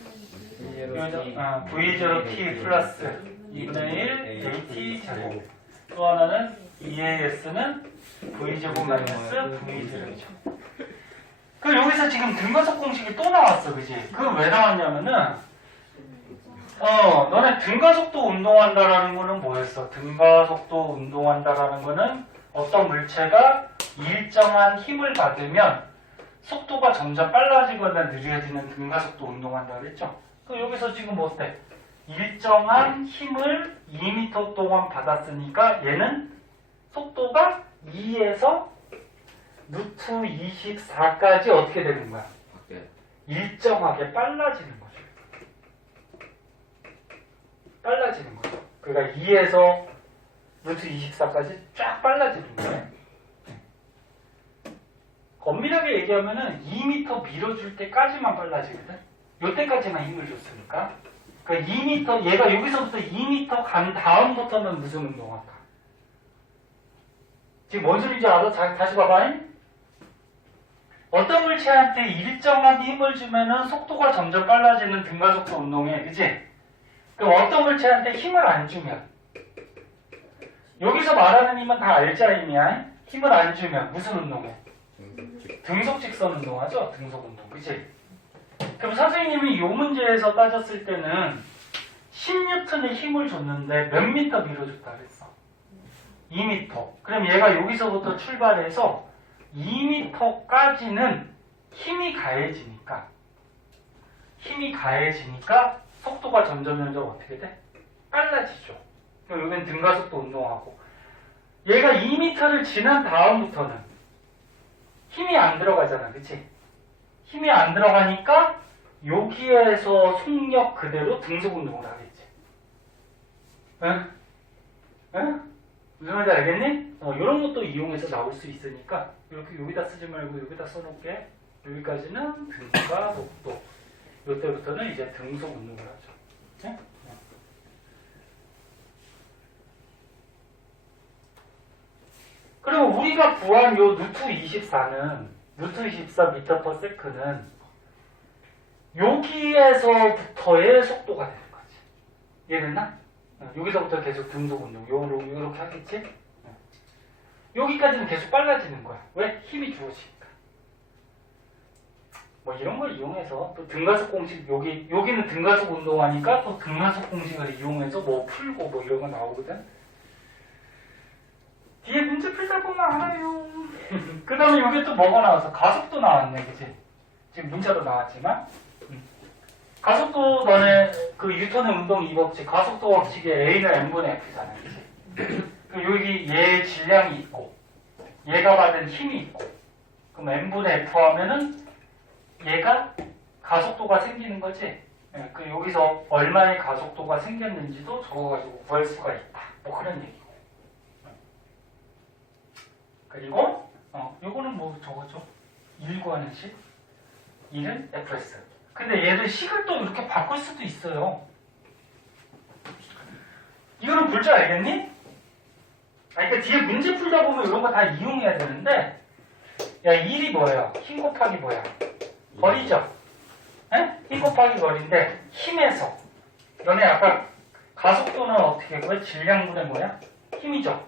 V0T 플러스 2분의 1 AT 제곱 또 하나는 EAS는 V제곱 마이너스 V0이죠. 그 여기서 지금 등가속 공식이 또 나왔어, 그지? 그거 왜 나왔냐면은 너네 등가속도 운동한다라는 거는 뭐였어? 등가속도 운동한다라는 거는 어떤 물체가 일정한 힘을 받으면 속도가 점점 빨라지거나 느려지는 등가속도 운동한다 그랬죠? 그 여기서 지금 뭐 어때? 일정한 힘을 2m 동안 받았으니까 얘는 속도가 2에서 루트 24까지 어떻게 되는 거야? 밖에. 일정하게 빨라지는 거죠. 빨라지는 거죠. 그러니까 2에서 루트 24까지 쫙 빨라지는 거예요. 엄밀하게 얘기하면은 2m 밀어줄 때까지만 빨라지거든. 요때까지만 힘을 줬으니까. 그러니까 2m, 얘가 여기서부터 2m 간 다음부터는 무슨 운동할까? 지금 뭔 소리인지 알아? 다시 봐봐. 어떤 물체한테 일정한 힘을 주면은 속도가 점점 빨라지는 등가속도 운동에, 그치? 그럼 어떤 물체한테 힘을 안 주면, 여기서 말하는 힘은 다 알자 힘이야. 힘을 안 주면 무슨 운동해? 등속 직선 운동하죠? 등속 운동, 그치? 그럼 선생님이 이 문제에서 따졌을 때는 10N의 힘을 줬는데 몇 미터 밀어줬다 그랬어? 2m. 그럼 얘가 여기서부터 출발해서 2m까지는 힘이 가해지니까 속도가 점점 어떻게 돼? 빨라지죠. 그럼 여기는 등가속도 운동하고 얘가 2m를 지난 다음부터는 힘이 안 들어가잖아. 그치? 힘이 안 들어가니까 여기에서 속력 그대로 등속 운동을 하겠지. 응? 응? 무슨 말인지 알겠니? 이런 것도 이용해서 나올 수 있으니까 이렇게 여기다 쓰지 말고 여기다 써놓을게. 여기까지는 등가 속도. 이때부터는 이제 등속 운동을 하죠. 네? 그리고 우리가 구한 요 루트 24는 루트 24m/s는 여기에서부터의 속도가 되는 거지. 이해됐나? 여기서부터 계속 등속 운동 요렇게 하겠지? 여기까지는 계속 빨라지는 거야. 왜? 힘이 주어지니까. 뭐 이런 걸 이용해서 또 등가속 공식 여기는 등가속 운동하니까 또 등가속 공식을 이용해서 뭐 풀고 뭐 이런 거 나오거든. 뒤에 문제 풀다 보면 알아요. 그 다음에 여기 또 뭐가 나와서 가속도 나왔네, 그치? 지금 문자로 나왔지만 가속도 너네 그 뉴턴의 운동 이법칙 가속도 법칙에 A는 M분의 F잖아, 그치? 그리고 여기 얘의 질량이 있고 얘가 받은 힘이 있고 그럼 M분의 F 하면은 얘가 가속도가 생기는 거지. 그 여기서 얼마의 가속도가 생겼는지도 적어가지고 구할 수가 있다. 뭐 그런 얘기고. 그리고 요거는 뭐 저거죠. 1 구하는 식. 1은 FS. 근데 얘를 식을 또 이렇게 바꿀 수도 있어요. 이거는 볼 줄 알겠니? 그러니까 뒤에 문제 풀다 보면 이런 거 다 이용해야 되는데 야 1이 뭐예요? 힘 곱하기 뭐야? 거리죠? 에? 힘 곱하기 거리인데 힘에서 너네 아까 가속도는 어떻게 구해? 질량분의 뭐야? 힘이죠.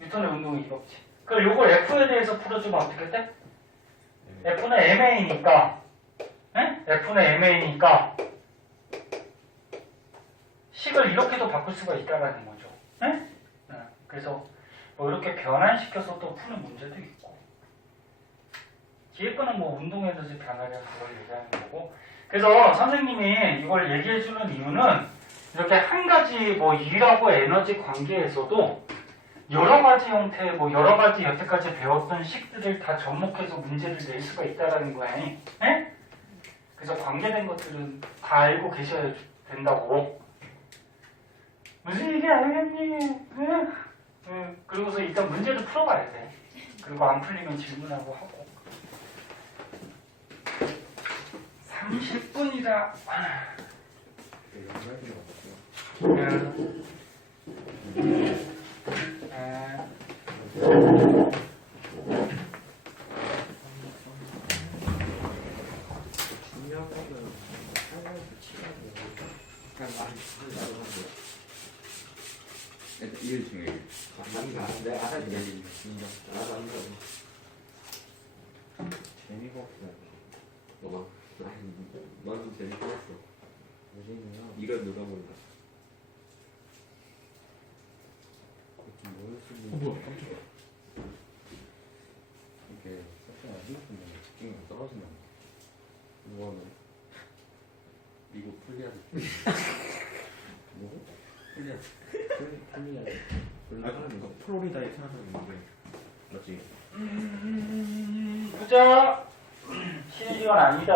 뉴턴의 운동이 이거지. 그럼 요걸 F에 대해서 풀어주면 어떻게 돼? F는 ma니까, F는 ma니까 식을 이렇게도 바꿀 수가 있다라는 거죠. 그래서 뭐 이렇게 변환시켜서 또 푸는 문제도 있고. 뒤에 거는 뭐 운동에너지 변화량 그걸 얘기하는 거고. 그래서 선생님이 이걸 얘기해주는 이유는 이렇게 한 가지 뭐 일하고 에너지 관계에서도 여러 가지 형태의 뭐 여러 가지 여태까지 배웠던 식들을 다 접목해서 문제를 낼 수가 있다라는 거야. 그래서 관계된 것들은 다 알고 계셔야 된다고. 무슨 얘기 알겠니? 그리고서 일단 문제도 풀어봐야 돼. 그리고 안 풀리면 질문하고 하고. 30분이다. 일 중에 내가 아까 얘기 알아서 한 거야. 재미가 없어. 너가 넌좀 재밌게 했어. 무슨이야? 이걸 눌러본다. 뭐야 깜짝이야. 이렇게 석션을 힘쓰면 집중력이 떨어지면 이거는 미국 풀리아드 뭐고? 풀리아드 아 플로리다에 사는 사람 있는데 맞지? 보자. 쉬는 시간 아니다.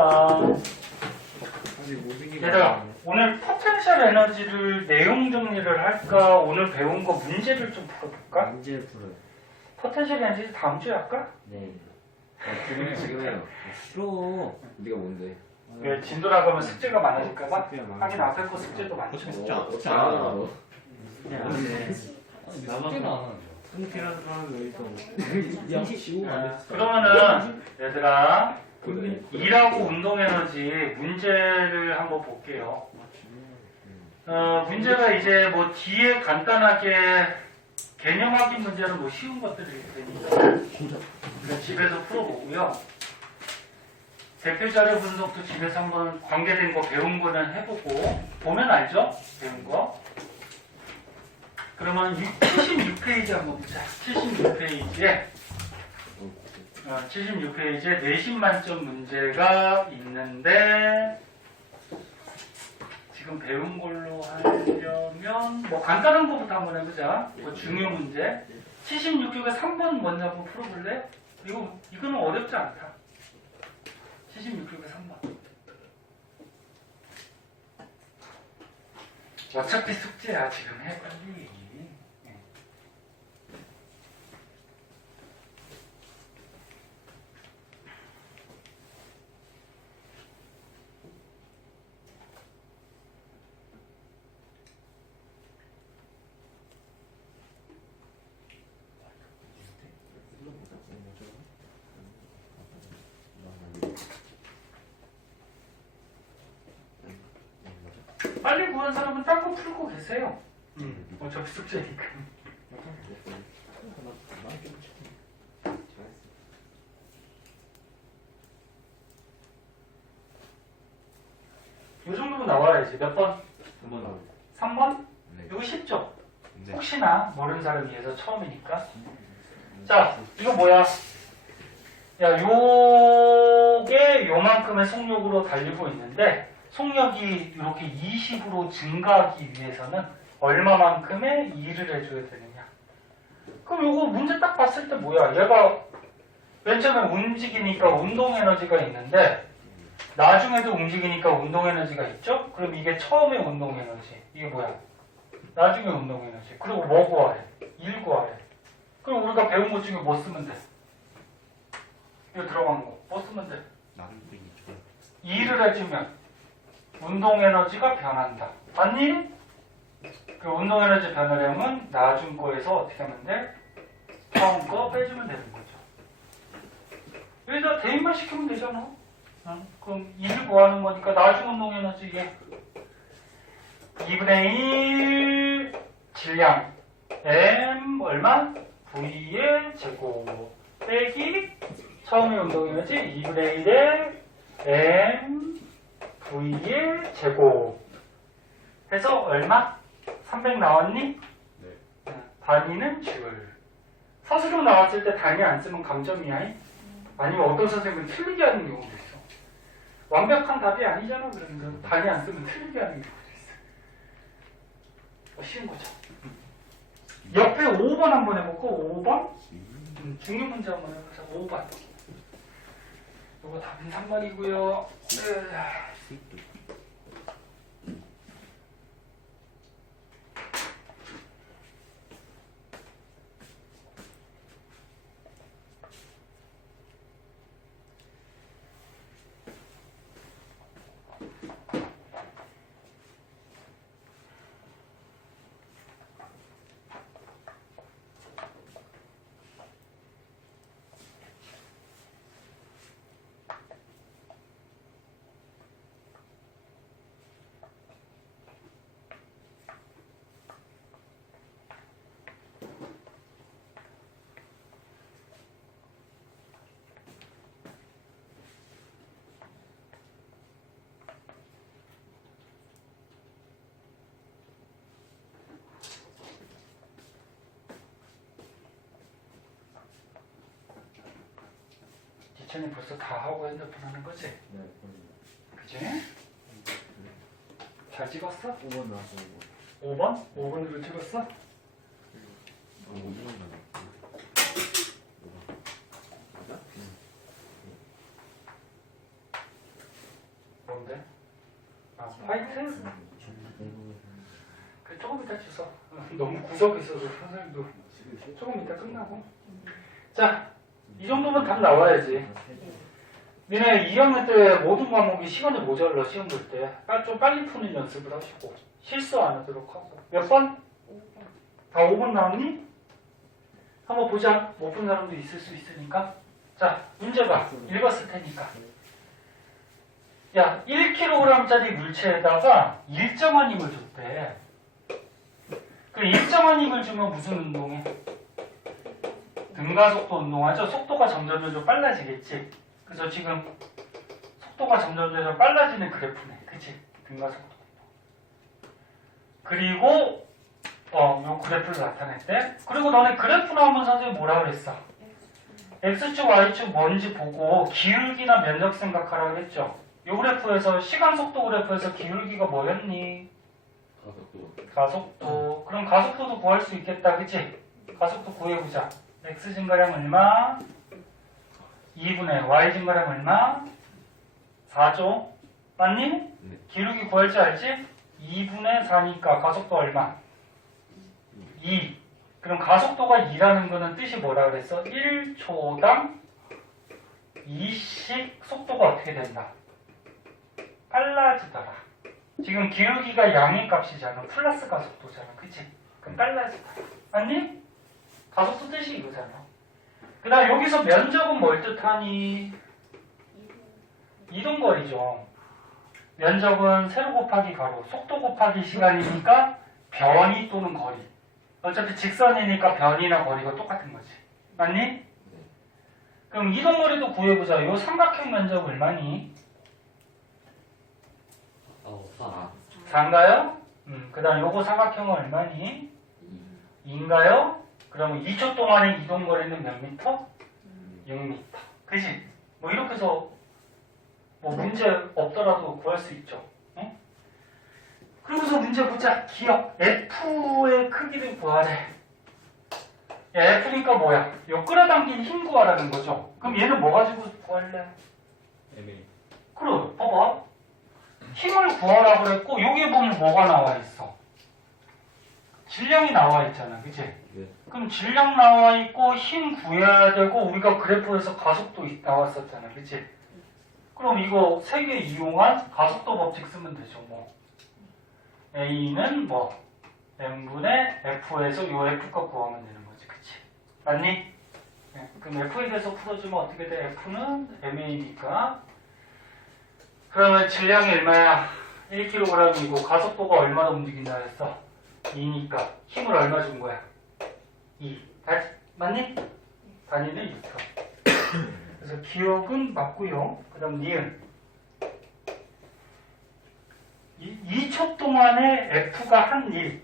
아직 모빙이 얘들아, 오늘 포텐셜 에너지를 내용 정리를 할까? 오늘 배운 거 문제를 좀 풀어볼까? 문제 풀어요. 포텐셜 에너지 다음 주에 할까? 네. 지금 해요. 싫어. 네가 뭔데? 왜 진도라 그러면 숙제가 많아질까봐? 숙제가 많아. 하긴 앞에 거 숙제도 많죠. 어떻게 안 하나 너? 숙제는 안 하죠. 상태라는 사람이 왜 있어? 야 지우면 안 됐어. 그러면은 얘들아, 그래. 일하고 운동 에너지 문제를 한번 볼게요. 문제가 이제 뭐 뒤에 간단하게 개념 확인 문제는 뭐 쉬운 것들이 되니까 그냥 집에서 풀어보고요. 대표 자료 분석도 집에서 한번 관계된 거 배운 거는 해보고 보면 알죠? 배운 거. 그러면 76페이지 한번 보자. 76페이지에 76페이지에 내신 만점 문제가 있는데 지금 배운 걸로 하려면 뭐 간단한 거부터 한번 해보자. 뭐 중요 문제 76쪽에 3번 먼저 한번 풀어볼래? 이거는 어렵지 않다. 76쪽에 3번. 어차피 숙제야. 지금 해 빨리. 빨리 구한 사람은 딴 거 풀고 계세요. 어차피 숙제니까. 이 정도면 나와야지. 몇 번? 3번? 네. 이거 쉽죠? 네. 혹시나 모르는 사람을 위해서 처음이니까. 자, 이거 뭐야? 야, 요게 요만큼의 속력으로 달리고 있는데 속력이 이렇게 20으로 증가하기 위해서는 얼마만큼의 일을 해줘야 되느냐. 그럼 요거 문제 딱 봤을 때 뭐야? 얘가 맨 처음에 움직이니까 운동 에너지가 있는데 나중에도 움직이니까 운동 에너지가 있죠? 그럼 이게 처음에 운동 에너지. 이게 뭐야? 나중에 운동 에너지. 그리고 뭐 구하래? 일 구하래. 그럼 우리가 배운 것 중에 뭐 쓰면 돼? 이거 들어간 거. 뭐 쓰면 돼? 일을 해주면 운동 에너지가 변한다. 맞니? 그 운동 에너지 변화량은 나중 거에서 어떻게 하면 돼? 다음 거 빼주면 되는 거죠. 여기다 대입만 시키면 되잖아. 그럼 일 구하는 거니까 나중 운동 에너지 얘 2분의 1 질량 m 얼마? v의 제곱 빼기 처음에 운동이었지? 2분의 1에 m v의 제곱 해서 얼마? 300 나왔니? 네. 단위는 줄. 서술형 나왔을 때 단위 안 쓰면 감점이야. 아니면 어떤 선생님은 틀리게 하는 경우도 있어. 완벽한 답이 아니잖아. 그러니까 단위 안 쓰면 틀리게 하는 경우도 있어. 쉬운 거죠. 옆에 5번 한번 해볼까? 5번? 중요 문제 한번 해보자. 5번. 이거 답은 3번이고요. 지천이 벌써 다 하고 핸드폰 하는 거지? 네. 그치? 잘 찍었어? 5번 나왔어 5번. 5번? 5번으로 찍었어? 5번 뭔데? 아, 화이트? 그래, 조금 이따 주소. 너무 구석에 있어서 선생님도 조금 이따 끝나고. 자, 이 정도면 답 나와야지. 니네 2학년 때 모든 과목이 시간이 모자라 시험 볼 때 좀 빨리 푸는 연습을 하시고 실수 안 하도록 하고. 몇 번? 다 5번 나왔니? 한번 보자. 못 본 사람도 있을 수 있으니까. 자, 문제가 읽었을 테니까. 야, 1kg짜리 물체에다가 일정한 힘을 줬대. 그 일정한 힘을 주면 무슨 운동해? 등가속도 운동하죠. 속도가 점점 빨라지겠지. 그래서 지금 속도가 점점 빨라지는 그래프네. 그치? 등가속도. 그리고 요 그래프를 나타냈대. 그리고 너네 그래프 나오면 선생님 뭐라 그랬어? X축, Y축 뭔지 보고 기울기나 면적 생각하라고 했죠. 요 그래프에서 시간 속도 그래프에서 기울기가 뭐였니? 가속도. 그럼 가속도도 구할 수 있겠다. 그치? 가속도 구해보자. X 증가량 얼마? 2분의 Y 증가량 얼마? 4죠? 맞니? 네. 기울기 구할 줄 알지? 2분의 4니까 가속도 얼마? 2. 그럼 가속도가 2라는 거는 뜻이 뭐라 그랬어? 1초당 2씩 속도가 어떻게 된다? 빨라지더라. 지금 기울기가 양의 값이잖아. 플러스 가속도잖아. 그치? 그럼 빨라지더라. 맞니? 가속도 뜻이 이거잖아. 그 다음 여기서 면적은 뭘 뜻하니? 이동거리죠. 면적은 세로 곱하기 가로, 속도 곱하기 시간이니까 변이 또는 거리. 어차피 직선이니까 변이나 거리가 똑같은 거지. 맞니? 그럼 이동거리도 구해보자. 요 삼각형 면적 얼마니? 4. 4인가요? 그 다음 요거 삼각형은 얼마니? 2인가요? 그러면 2초 동안의 이동거리는 몇 미터? 6미터. 그지? 뭐 이렇게 해서 뭐 문제 없더라도 구할 수 있죠. 응? 그러고서 문제 보자. 기억. F의 크기를 구하래. 야, F니까 뭐야? 요 끌어당긴 힘 구하라는 거죠. 그럼 얘는 뭐 가지고 구할래? MA. 그래, 봐봐. 힘을 구하라고 그랬고 여기에 보면 뭐가 나와 있어? 질량이 나와 있잖아. 그치? 네. 그럼 질량 나와 있고 힘 구해야 되고 우리가 그래프에서 가속도 나왔었잖아. 그치? 그럼 이거 세 개 이용한 가속도 법칙 쓰면 되죠. 뭐 A는 뭐 M분의 F에서 요 F값 구하면 되는 거지. 그치? 맞니? 네. 그럼 F에 대해서 풀어주면 어떻게 돼? F는 MA니까 그러면 질량이 얼마야? 1kg이고 가속도가 얼마나 움직인다 했어? 2니까 힘을 얼마 준 거야? 2. 맞니? 단위는 2m. 그래서 기억은 맞고요. 그 다음 니은 2초 동안에 F가 한 1.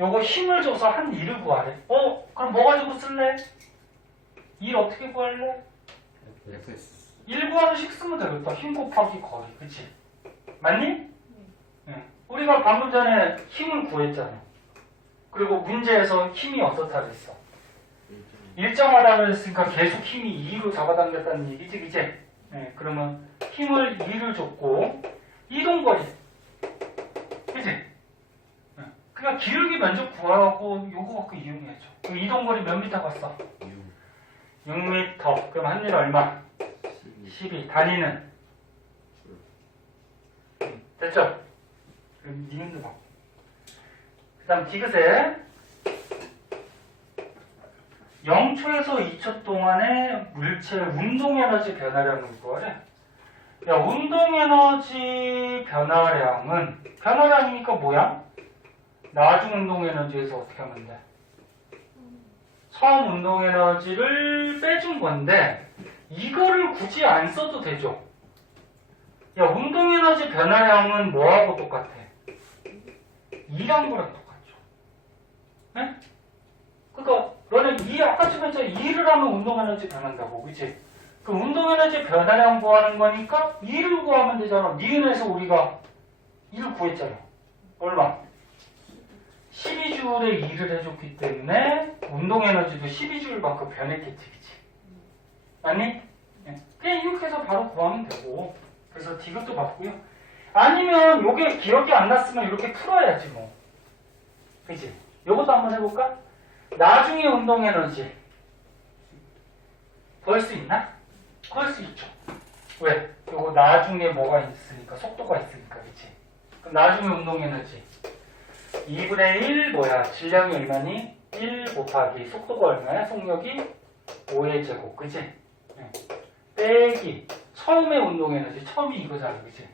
요거 힘을 줘서 한 1을 구하래. 그럼 뭐 가지고 쓸래? 1 어떻게 구할래? FS 1 구하는 식 쓰면 되겠다. 힘 곱하기 거리. 그치? 맞니? 네. 우리가 방금 전에 힘을 구했잖아. 그리고 문제에서 힘이 어떻다 그랬어? 일정하다고 했으니까 계속 힘이 2로 잡아당겼다는 얘기지, 그치? 네. 그러면 힘을 2를 줬고 이동거리. 그치? 네. 그냥 기울기 면적 구하고 요거 갖고 이용해야죠. 그 이동거리 몇 미터 갔어? 6m. 그럼 한 일 얼마? 12. 단위는? 됐죠? 그럼 니은도 봐. 그 다음 디귿에 0초에서 2초 동안의 물체 운동에너지 변화량을 구하래. 야, 운동에너지 변화량이니까 뭐야? 나중 운동에너지에서 어떻게 하면 돼? 처음 운동에너지를 빼준 건데 이거를 굳이 안 써도 되죠? 야, 운동에너지 변화량은 뭐하고 똑같아? 2란 거랑 똑같죠. 네? 그러니까 너네 아까처럼 했잖아. 2를 하면 운동에너지 변한다고. 그치? 그 운동에너지 변화량 구하는 거니까 2를 구하면 되잖아. 니은에서 우리가 2를 구했잖아. 얼마? 12줄에 2를 해줬기 때문에 운동에너지도 12줄만큼 변했겠지. 그치? 아니? 그냥 이렇게 해서 바로 구하면 되고. 그래서 디귿도 맞고요. 아니면 요게 기억이 안 났으면 이렇게 풀어야지 뭐. 그치? 요것도 한번 해볼까? 나중에 운동에너지 구할 수 있나? 구할 수 있죠. 왜? 요거 나중에 뭐가 있으니까, 속도가 있으니까. 그치? 그럼 나중에 운동에너지 2분의 1 뭐야? 질량이 얼마니? 1 곱하기 속도가 얼마야? 속력이 5의 제곱. 그치? 네. 빼기 처음에 운동에너지. 처음이 이거잖아. 그치?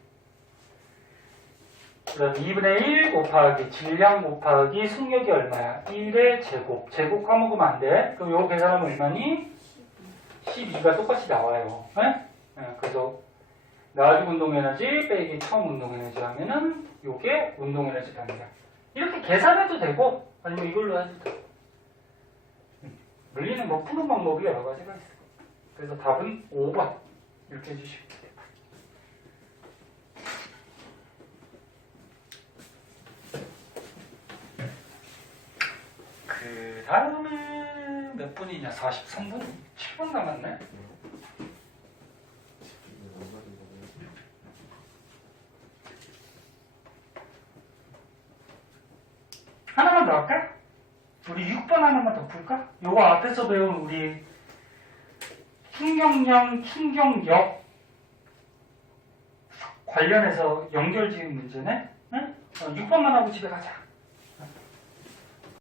그 다음 2분의 1 곱하기 질량 곱하기 속력이 얼마야? 1의 제곱. 제곱 까먹으면 안 돼. 그럼 요거 계산하면 얼마니? 12가 똑같이 나와요. 네? 네, 그래서 나중 운동에너지 빼기 처음 운동에너지 하면은 요게 운동에너지 변화량. 이렇게 계산해도 되고 아니면 이걸로 해도 되고. 물리는 뭐 푸는 방법이 여러 가지가 있어요. 그래서 답은 5번 이렇게 해주시면 돼요. 그 다음에 몇 분이냐? 43분? 7분 남았네? 하나만 더 할까? 우리 6번 하나만 더 풀까? 요거 앞에서 배운 우리 충격량, 충격력 관련해서 연결 지은 문제네? 응? 6번만 하고 집에 가자.